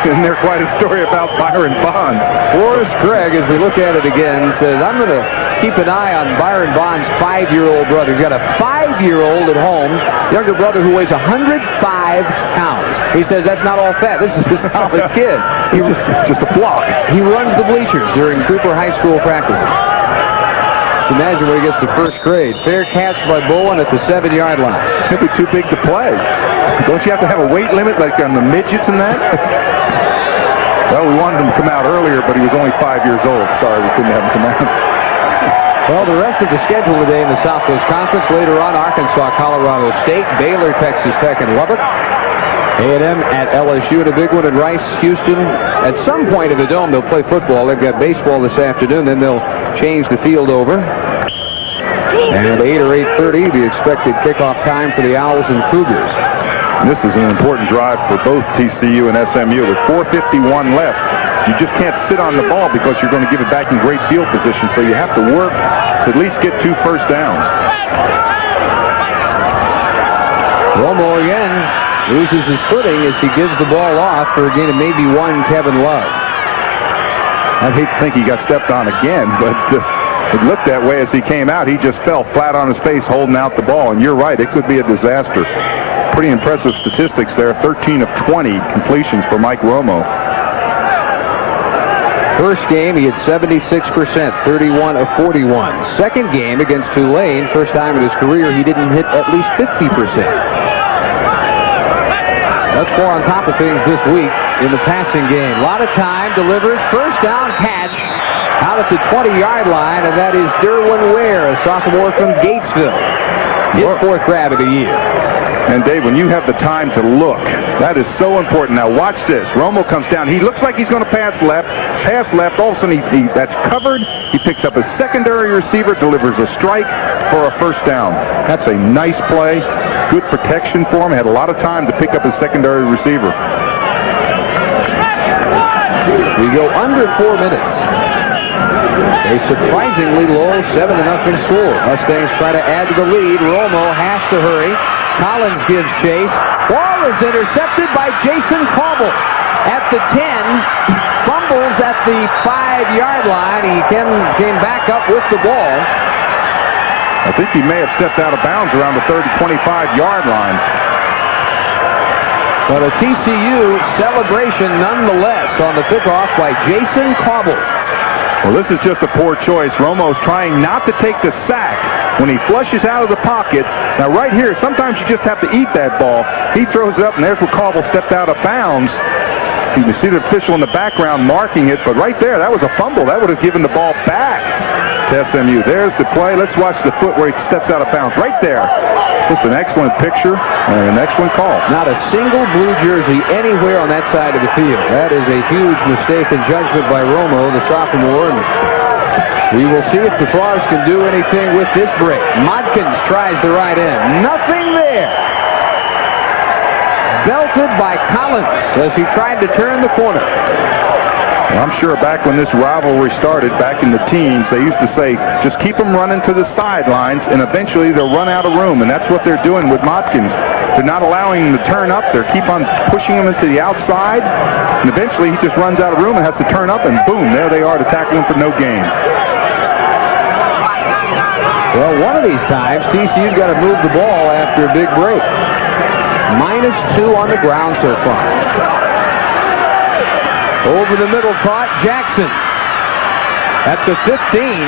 Isn't there quite a story about Byron Bonds? Forrest Gregg, as we look at it again, says, I'm going to keep an eye on Byron Bonds' 5-year-old brother. He's got a 5-year-old at home, younger brother who weighs 105 pounds. He says that's not all fat. This is a solid kid. He's just a block. He runs the bleachers during Cooper High School practices. Imagine when he gets to first grade. Fair catch by Bowen at the 7-yard line. He'll be too big to play. Don't you have to have a weight limit like on the midgets and that? Well, we wanted him to come out earlier, but he was only 5 years old. Sorry, we couldn't have him come out. Well, the rest of the schedule today in the Southwest Conference. Later on, Arkansas, Colorado State, Baylor, Texas Tech, and Lubbock. A&M at LSU, and a big one at Rice, Houston. At some point in the Dome, they'll play football. They've got baseball this afternoon. Then they'll change the field over. And at 8 or 8:30, the expected kickoff time for the Owls and Cougars. This is an important drive for both TCU and SMU. With 4:51 left, you just can't sit on the ball because you're going to give it back in great field position. So you have to work to at least get 2 first downs. Romo again loses his footing as he gives the ball off for a gain of maybe 1 Kevin Love. I hate to think he got stepped on again, but it looked that way as he came out. He just fell flat on his face holding out the ball, and you're right, it could be a disaster. Pretty impressive statistics there. 13 of 20 completions for Mike Romo. First game, he had 76%, 31 of 41. Second game against Tulane, first time in his career, he didn't hit at least 50%. That's more on top of things this week in the passing game. A lot of time, delivers, first down catch out at the 20-yard line, and that is Derwin Ware, a sophomore from Gatesville. His 4th grab of the year. And Dave, when you have the time to look, that is so important. Now watch this. Romo comes down. He looks like he's going to pass left. All of a sudden, that's covered. He picks up a secondary receiver, delivers a strike for a first down. That's a nice play. Good protection for him. Had a lot of time to pick up his secondary receiver. We go under 4 minutes. A surprisingly low 7-0 score. Mustangs try to add to the lead. Romo has to hurry. Collins gives chase. Ball is intercepted by Jason Cauble at the 10. Fumbles at the 5-yard line. He came back up with the ball. I think he may have stepped out of bounds around the 30, 25-yard line. But a TCU celebration nonetheless on the pickoff by Jason Cauble. Well, this is just a poor choice. Romo's trying not to take the sack when he flushes out of the pocket. Now, right here, sometimes you just have to eat that ball. He throws it up, and there's where Cauble stepped out of bounds. You can see the official in the background marking it, but right there, that was a fumble. That would have given the ball back to SMU. There's the play. Let's watch the foot where he steps out of bounds. Right there. Just an excellent picture and an excellent call. Not a single blue jersey anywhere on that side of the field. That is a huge mistake in judgment by Romo, the sophomore. And we will see if the Frogs can do anything with this break. Modkins tries the right end. Nothing there. Belted by Collins as he tried to turn the corner. Well, I'm sure back when this rivalry started, back in the teens, they used to say, just keep them running to the sidelines, and eventually they'll run out of room. And that's what they're doing with Modkins. They're not allowing him to turn up. They keep on pushing him into the outside. And eventually he just runs out of room and has to turn up, and boom, there they are to tackle him for no gain. Well, one of these times, TCU's got to move the ball after a big break. -2 on the ground so far. Over the middle caught Jackson. At the 15,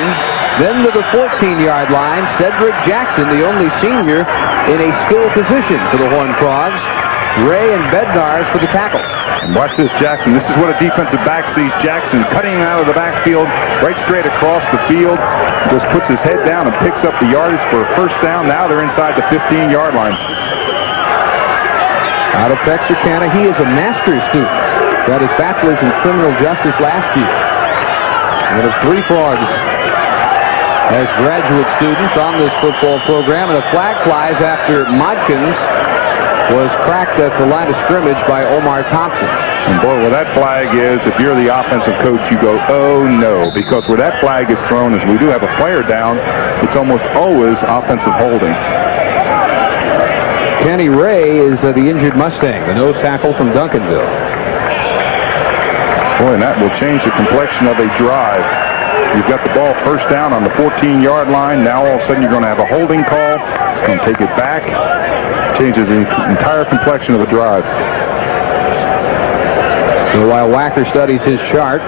then to the 14-yard line, Cedric Jackson, the only senior in a skill position for the Horned Frogs. Ray and Bednarz for the tackle. And watch this, Jackson. This is what a defensive back sees. Jackson cutting him out of the backfield, right straight across the field. Just puts his head down and picks up the yardage for a first down. Now they're inside the 15-yard line. Out of Texarkana, he is a master's student. Got his bachelor's in criminal justice last year. One of 3 Frogs as graduate students on this football program, and a flag flies after Modkins was cracked at the line of scrimmage by Omar Thompson. And boy, where that flag is, if you're the offensive coach, you go, oh no, because where that flag is thrown is we do have a player down. It's almost always offensive holding. Kenny Ray is the injured Mustang, the nose tackle from Duncanville. Boy, and that will change the complexion of a drive. You've got the ball first down on the 14-yard line. Now all of a sudden you're going to have a holding call. It's going to take it back. Changes the entire complexion of the drive. So while Wacker studies his chart,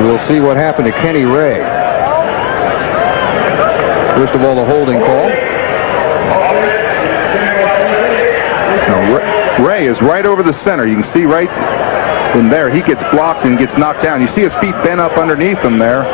we'll see what happened to Kenny Ray. First of all, the holding call. Now, Ray is right over the center. You can see right in there. He gets blocked and gets knocked down. You see his feet bent up underneath him there.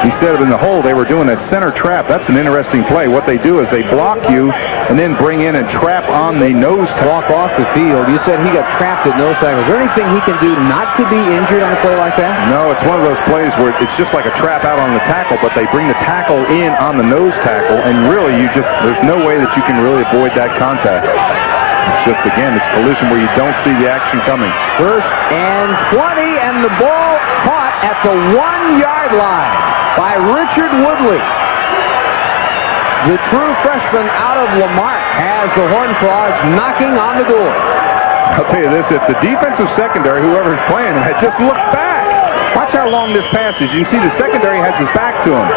He said in the hole they were doing a center trap. That's an interesting play. What they do is they block you and then bring in and trap on the nose walk off the field. You said he got trapped at nose tackle. Is there anything he can do not to be injured on a play like that? No, it's one of those plays where it's just like a trap out on the tackle, but they bring the tackle in on the nose tackle, and really there's no way that you can really avoid that contact. It's just, again, it's collision where you don't see the action coming. First and 20, and the ball caught at the 1-yard line by Richard Woodley. The true freshman out of Lamar has the Horned Frogs knocking on the door. I'll tell you this, if the defensive secondary, whoever's playing, had just looked back. Watch how long this pass is. You can see the secondary has his back to him.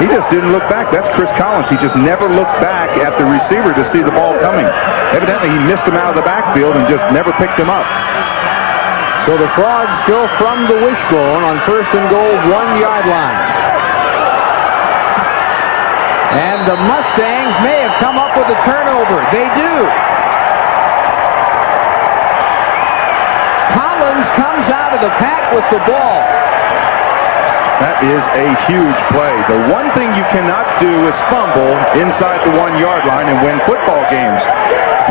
He just didn't look back. That's Chris Collins. He just never looked back at the receiver to see the ball coming. Evidently, he missed him out of the backfield and just never picked him up. So the Frogs still from the wishbone on first and goal, 1-yard line. And the Mustangs may have come up with a turnover. They do. Collins comes out of the pack with the ball. That is a huge play. The one thing you cannot do is fumble inside the 1-yard line and win football games.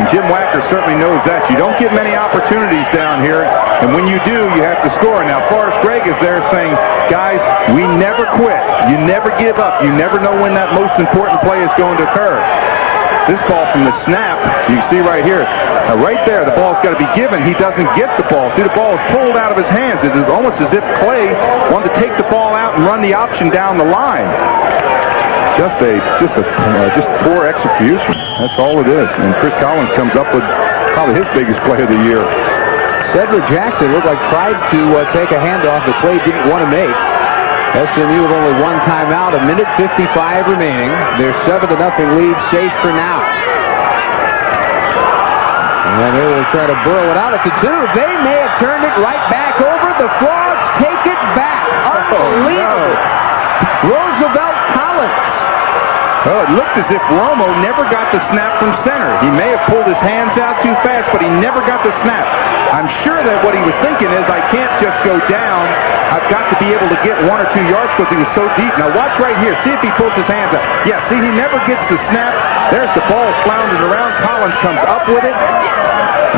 And Jim Wacker certainly knows that. You don't get many opportunities down here, and when you do, you have to score. Now, Forrest Gregg is there saying, guys, we never quit. You never give up. You never know when that most important play is going to occur. This ball from the snap, you see right here. Now, right there, the ball's got to be given. He doesn't get the ball. See, the ball is pulled out of his hands. It is almost as if Clay wanted to take the ball out and run the option down the line. Just poor execution. That's all it is. And Chris Collins comes up with probably his biggest play of the year. Cedric Jackson looked like tried to take a handoff that Clay didn't want to make. SMU with only one timeout, 1:55 remaining. Their 7-0 lead safe for now. And they will try to burrow it out at the 2. They may have turned it right back over. The Frogs take it back. Unbelievable. Roosevelt Collins. Well, it looked as if Romo never got the snap from center. He may have pulled his hands out too fast, but he never got the snap. I'm sure that what he was thinking is, I can't just go down. I've got to be able to get 1 or 2 yards because he was so deep. Now watch right here. See if he pulls his hands out. Yeah, see, he never gets the snap. There's the ball floundering around. Collins comes up with it.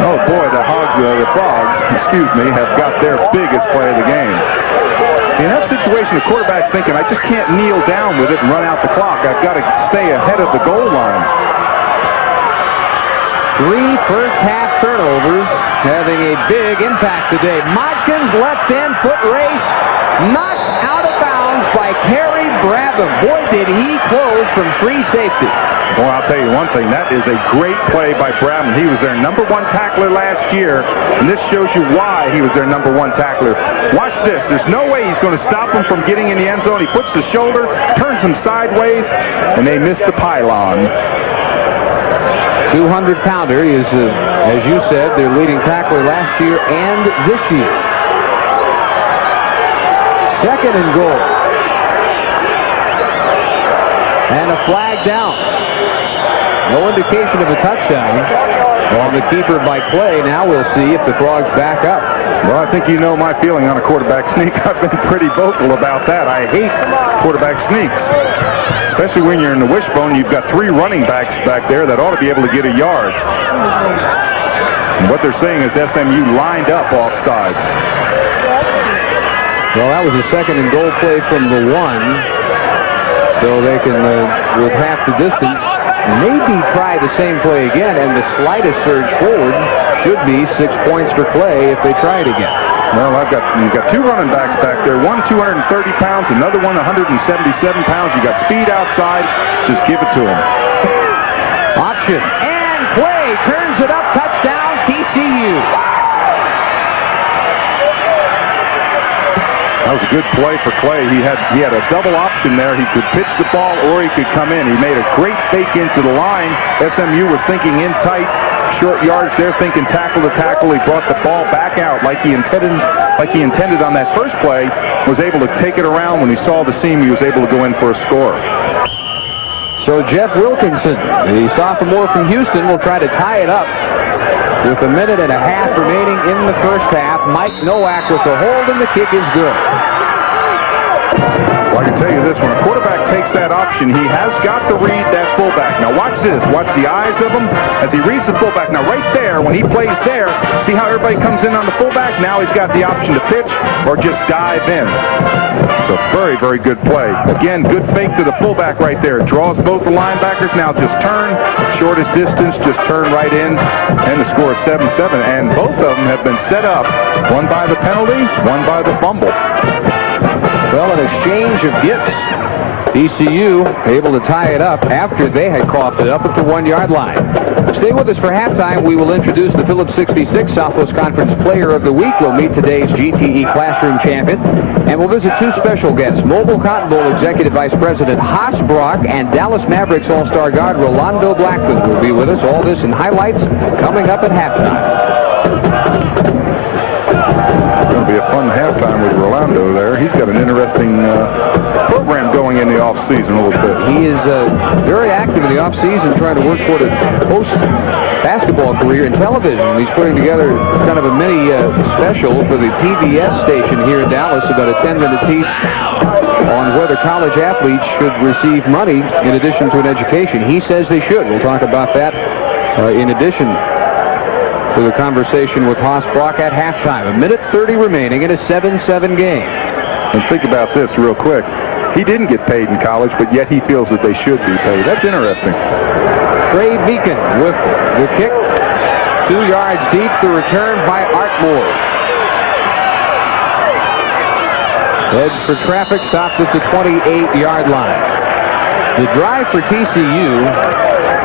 Oh, boy, the Frogs, have got their biggest play of the game. In that situation, the quarterback's thinking, I just can't kneel down with it and run out the clock. I've got to stay ahead of the goal line. 3 first-half turnovers having a big impact today. Modkins left end foot race knocked out of bounds by Kerry Brabham. Boy, did he close from free safety. Well, I'll tell you one thing. That is a great play by Brabham. He was their #1 tackler last year, and this shows you why he was their #1 tackler. Watch this. There's no way he's going to stop him from getting in the end zone. He puts the shoulder, turns him sideways, and they miss the pylon. 200-pounder is, as you said, their leading tackler last year and this year. 2nd and goal. And a flag down. No indication of a touchdown on the keeper by Clay. Now we'll see if the Frogs back up. Well, I think you know my feeling on a quarterback sneak. I've been pretty vocal about that. I hate quarterback sneaks. Especially when you're in the wishbone, you've got 3 running backs back there that ought to be able to get a yard. And what they're saying is SMU lined up off sides. Well, that was a 2nd and goal play from the 1. So they can, with half the distance, maybe try the same play again, and the slightest surge forward should be 6 points for Clay if they try it again. Well, you've got two running backs back there. One 230 pounds, another one 177 pounds. You got speed outside. Just give it to him. Option. And Clay turns it up. Touchdown, TCU. That was a good play for Clay. He had a double option there. He could pitch the ball or he could come in. He made a great fake into the line. SMU was thinking in tight, short yards there, thinking tackle to tackle. He brought the ball back out like he intended on that first play. Was able to take it around. When he saw the seam, he was able to go in for a score. So Jeff Wilkinson, the sophomore from Houston, will try to tie it up with a minute and a half remaining in the first half. Mike Nowak with the hold, and the kick is good. Well, I can tell you this, when a quarterback takes that option, he has got to read that fullback. Now watch this. Watch the eyes of him as he reads the fullback. Now right there, when he plays there, see how everybody comes in on the fullback? Now he's got the option to pitch or just dive in. It's a very, very good play. Again, good fake to the fullback right there. Draws both the linebackers. Now just turn, shortest distance, just turn right in, and the score is 7-7. And both of them have been set up, one by the penalty, one by the fumble. Well, an exchange of gifts. TCU able to tie it up after they had coughed it up at the 1 yard line. Stay with us for halftime. We will introduce the Phillips 66 Southwest Conference Player of the Week. We'll meet today's GTE Classroom Champion. And we'll visit two special guests. Mobile Cotton Bowl Executive Vice President Haas Brock and Dallas Mavericks All-Star guard Rolando Blackman will be with us. All this and highlights coming up at halftime. It's going to be a fun halftime with Rolando there. He's got an interesting program going in the off-season a little bit. He is very active in the off-season trying to work toward a post-basketball career in television. He's putting together kind of a mini special for the PBS station here in Dallas, about a 10-minute piece on whether college athletes should receive money in addition to an education. He says they should. We'll talk about that in addition to the conversation with Haas Brock at halftime. A minute 30 remaining in a 7-7 game. And think about this real quick. He didn't get paid in college, but yet he feels that they should be paid. That's interesting. Trey Beacon with the kick. 2 yards deep. The return by Art Moore. Heads for traffic. Stopped at the 28-yard line. The drive for TCU,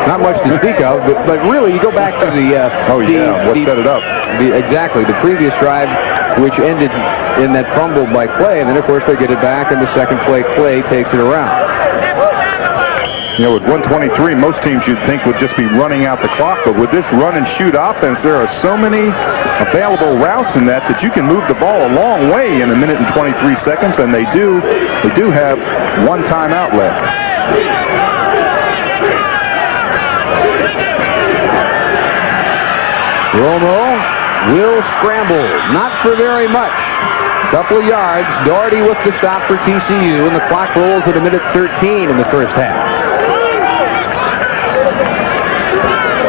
not much to speak of, but really you go back to the... what set it up? Exactly, the previous drive, which ended in that fumble by Clay, and then of course they get it back, and the second play, Clay takes it around. You know, with 123, most teams you'd think would just be running out the clock, but with this run-and-shoot offense, there are so many available routes in that you can move the ball a long way in a minute and 23 seconds, and they do have one timeout left. Romo will scramble, not for very much. Couple of yards. Doherty with the stop for TCU, and the clock rolls at a minute 13 in the first half.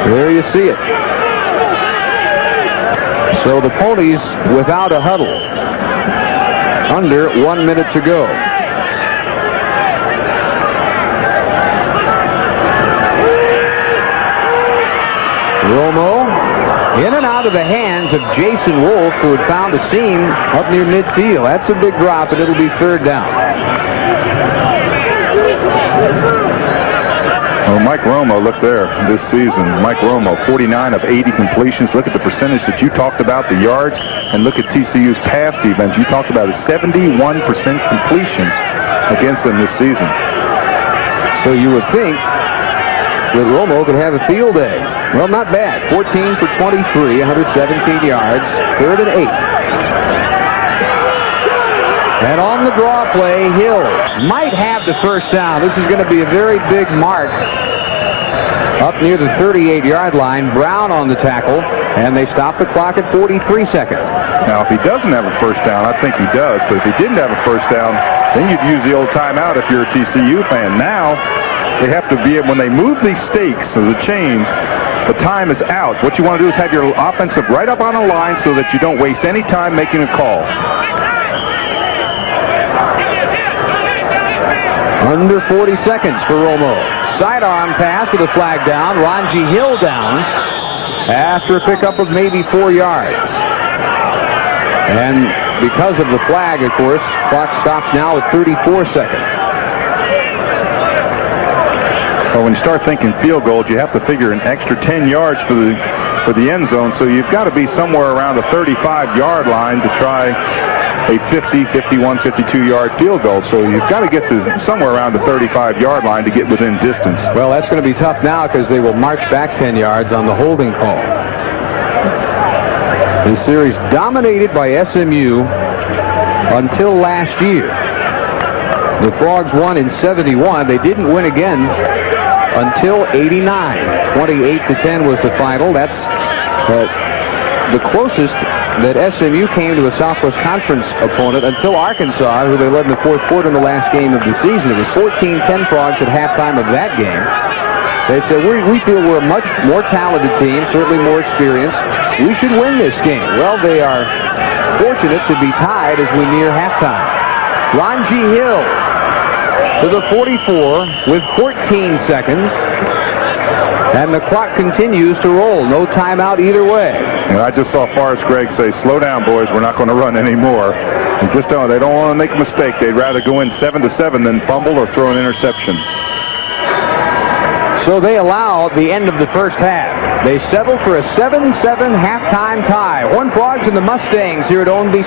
There you see it. So the Ponies without a huddle. Under 1 minute to go. Romo in and out of the hands of Jason Wolf, who had found a seam up near midfield. That's a big drop, and it'll be third down. Well, Mike Romo, look there this season. Mike Romo, 49 of 80 completions. Look at the percentage that you talked about, the yards, and look at TCU's pass defense. You talked about a 71% completion against them this season. So you would think that Romo could have a field day. Well, not bad. 14 for 23, 117 yards, 3rd and 8. And on the draw play, Hill might have the first down. This is going to be a very big mark up near the 38-yard line. Brown on the tackle, and they stop the clock at 43 seconds. Now, if he doesn't have a first down, I think he does. But if he didn't have a first down, then you'd use the old timeout if you're a TCU fan. Now, they have to be, when they move these stakes or the chains, the time is out. What you want to do is have your offensive right up on a line so that you don't waste any time making a call. Under 40 seconds for Romo. sidearm pass with a flag down. Ronji Hill down after a pickup of maybe 4 yards. And because of the flag, of course, clock stops now at 34 seconds. Well, when you start thinking field goals, you have to figure an extra 10 yards for the end zone, so you've got to be somewhere around the 35-yard line to try a 50, 51, 52-yard field goal. So you've got to get to somewhere around the 35-yard line to get within distance. Well, that's going to be tough now because they will march back 10 yards on the holding call. The series dominated by SMU until last year. The Frogs won in 71. They didn't win again until 89. 28-10 was the final. That's the closest that SMU came to a Southwest Conference opponent until Arkansas, who they led in the fourth quarter in the last game of the season. It was 14-10 Frogs at halftime of that game. They said, we feel we're a much more talented team, certainly more experienced. We should win this game. Well, they are fortunate to be tied as we near halftime. Ronji Hill to the 44 with 14 seconds. And the clock continues to roll. No timeout either way. And I just saw Forrest Gregg say, slow down, boys. We're not going to run anymore. They don't want to make a mistake. They'd rather go in 7-7 than fumble or throw an interception. So they allow the end of the first half. They settle for a 7-7 halftime tie. Horned Frogs and the Mustangs here at Ownby.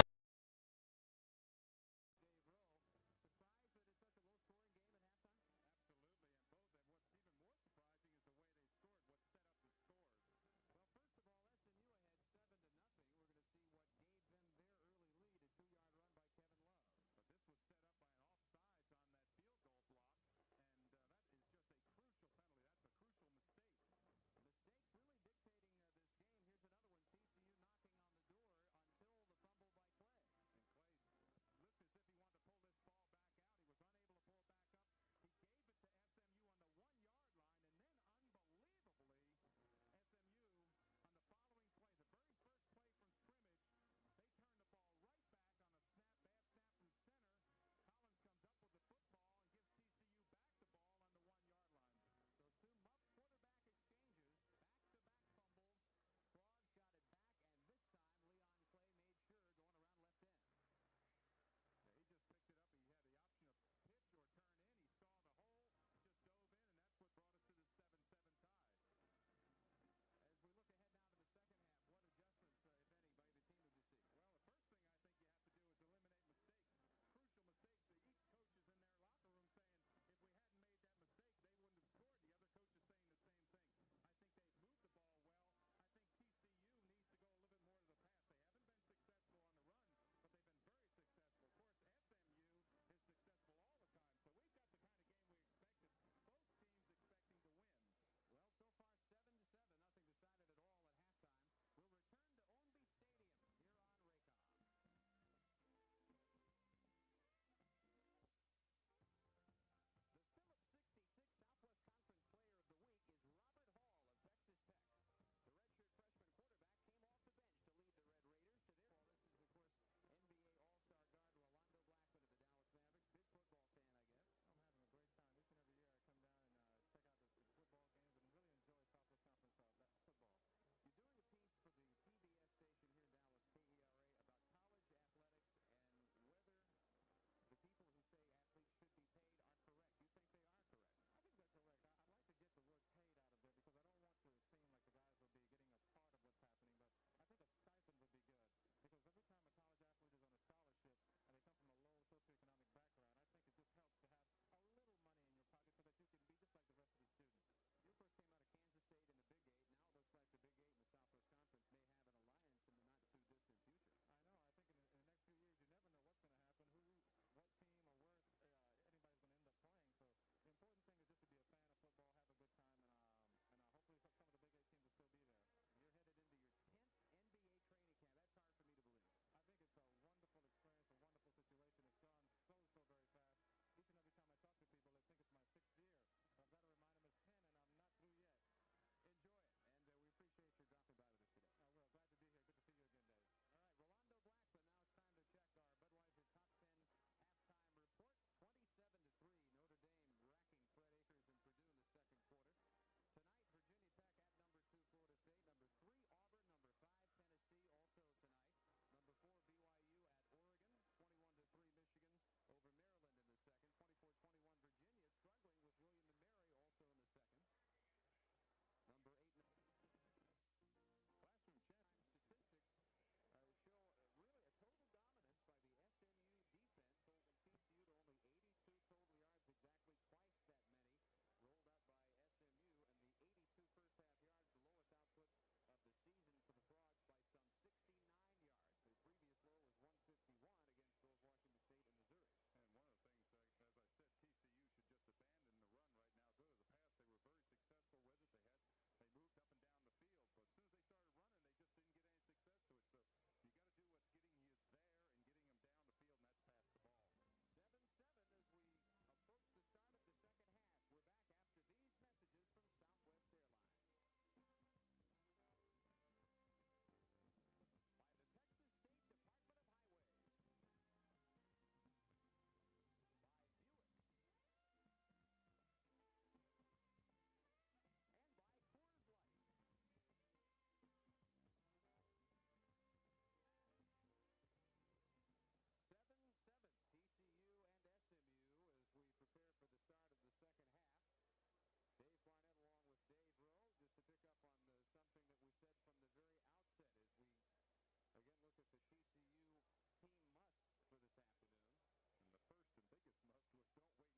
said from the very outset as we again look at the TCU team must for this afternoon. And the first and biggest must was don't wait until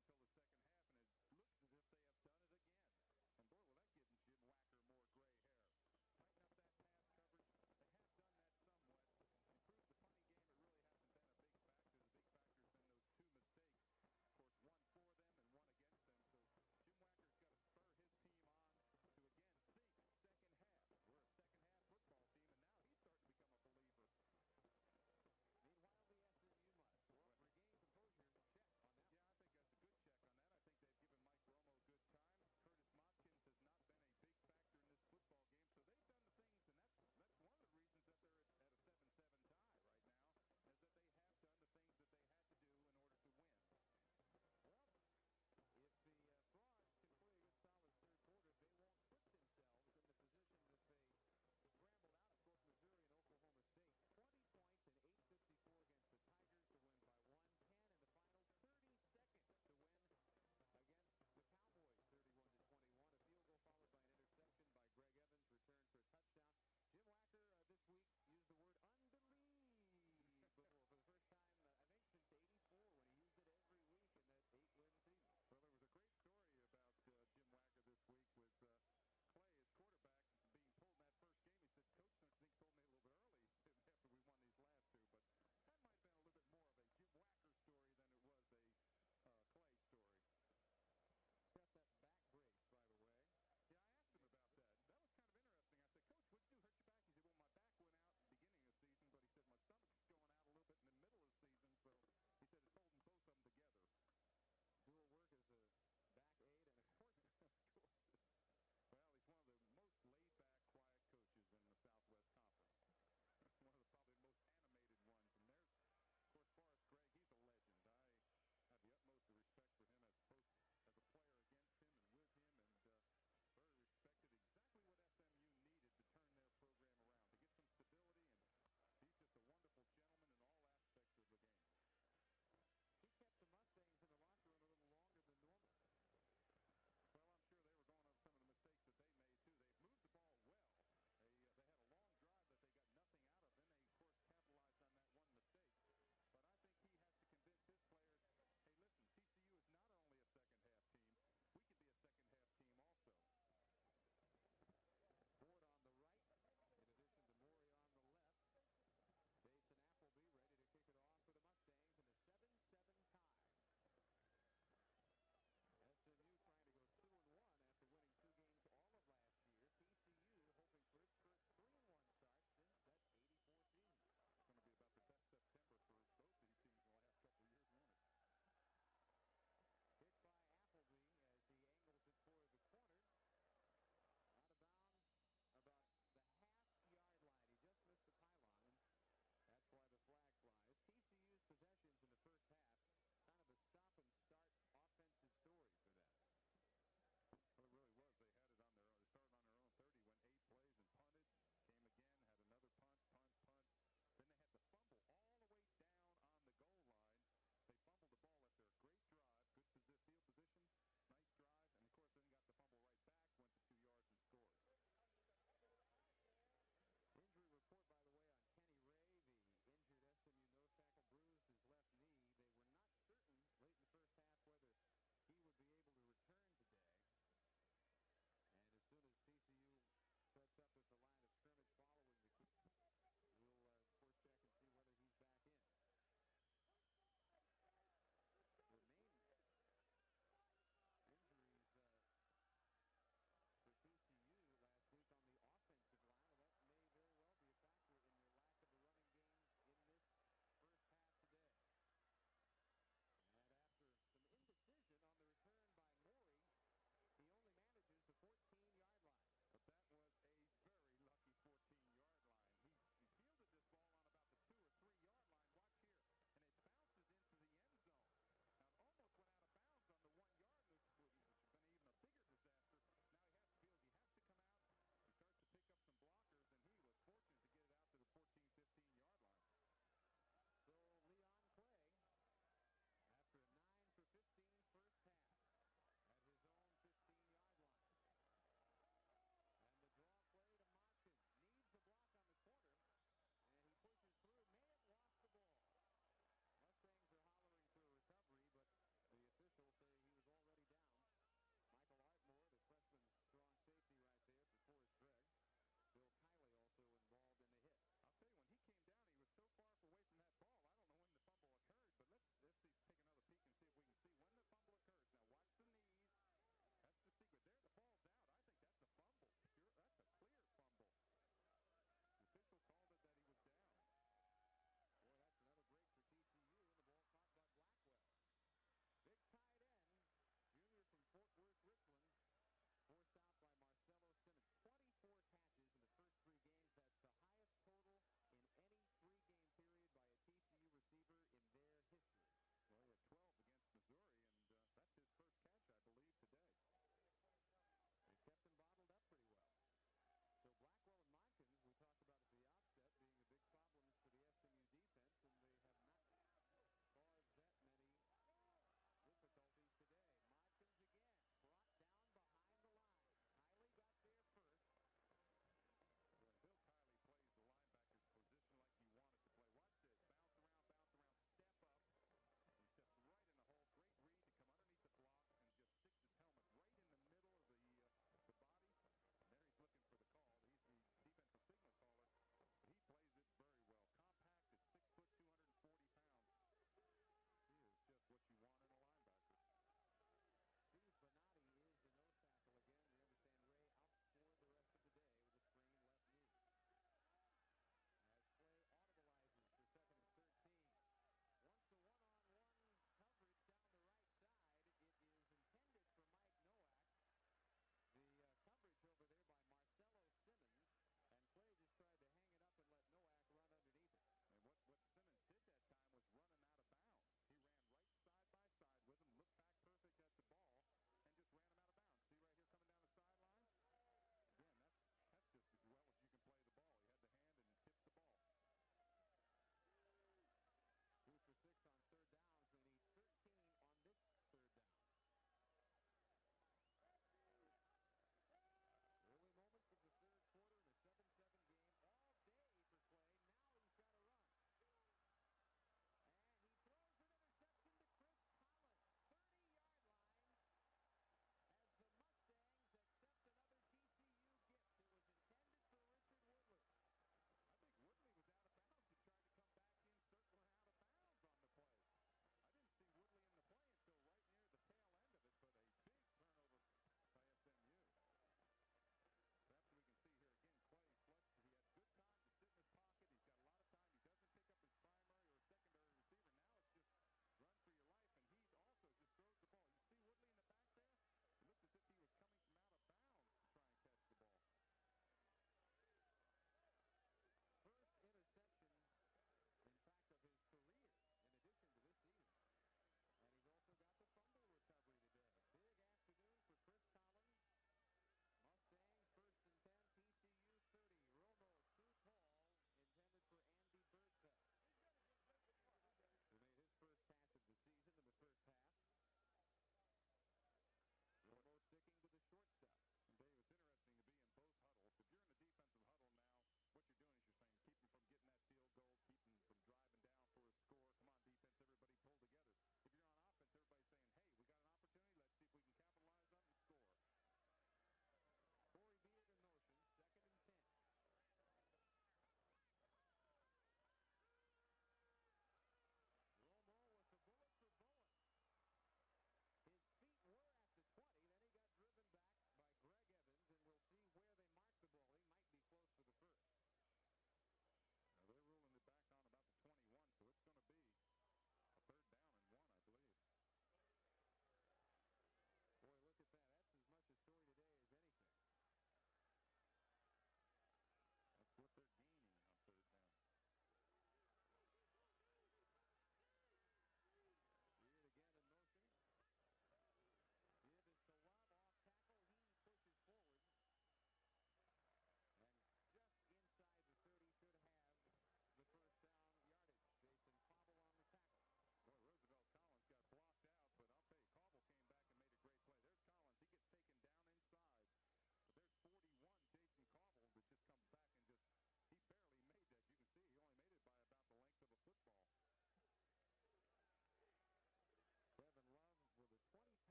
the second half, and it looks as if they have done it again. And boy, will that give Jim Wacker more gray hair. Tighten up that pass coverage. They have done that somewhat. Improve the punting game. It really hasn't been a big factor. The big factor has been those two mistakes. Of course, one for them and one against them. So Jim Wacker's got to spur his team on to again think second half. We're a second half football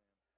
fan.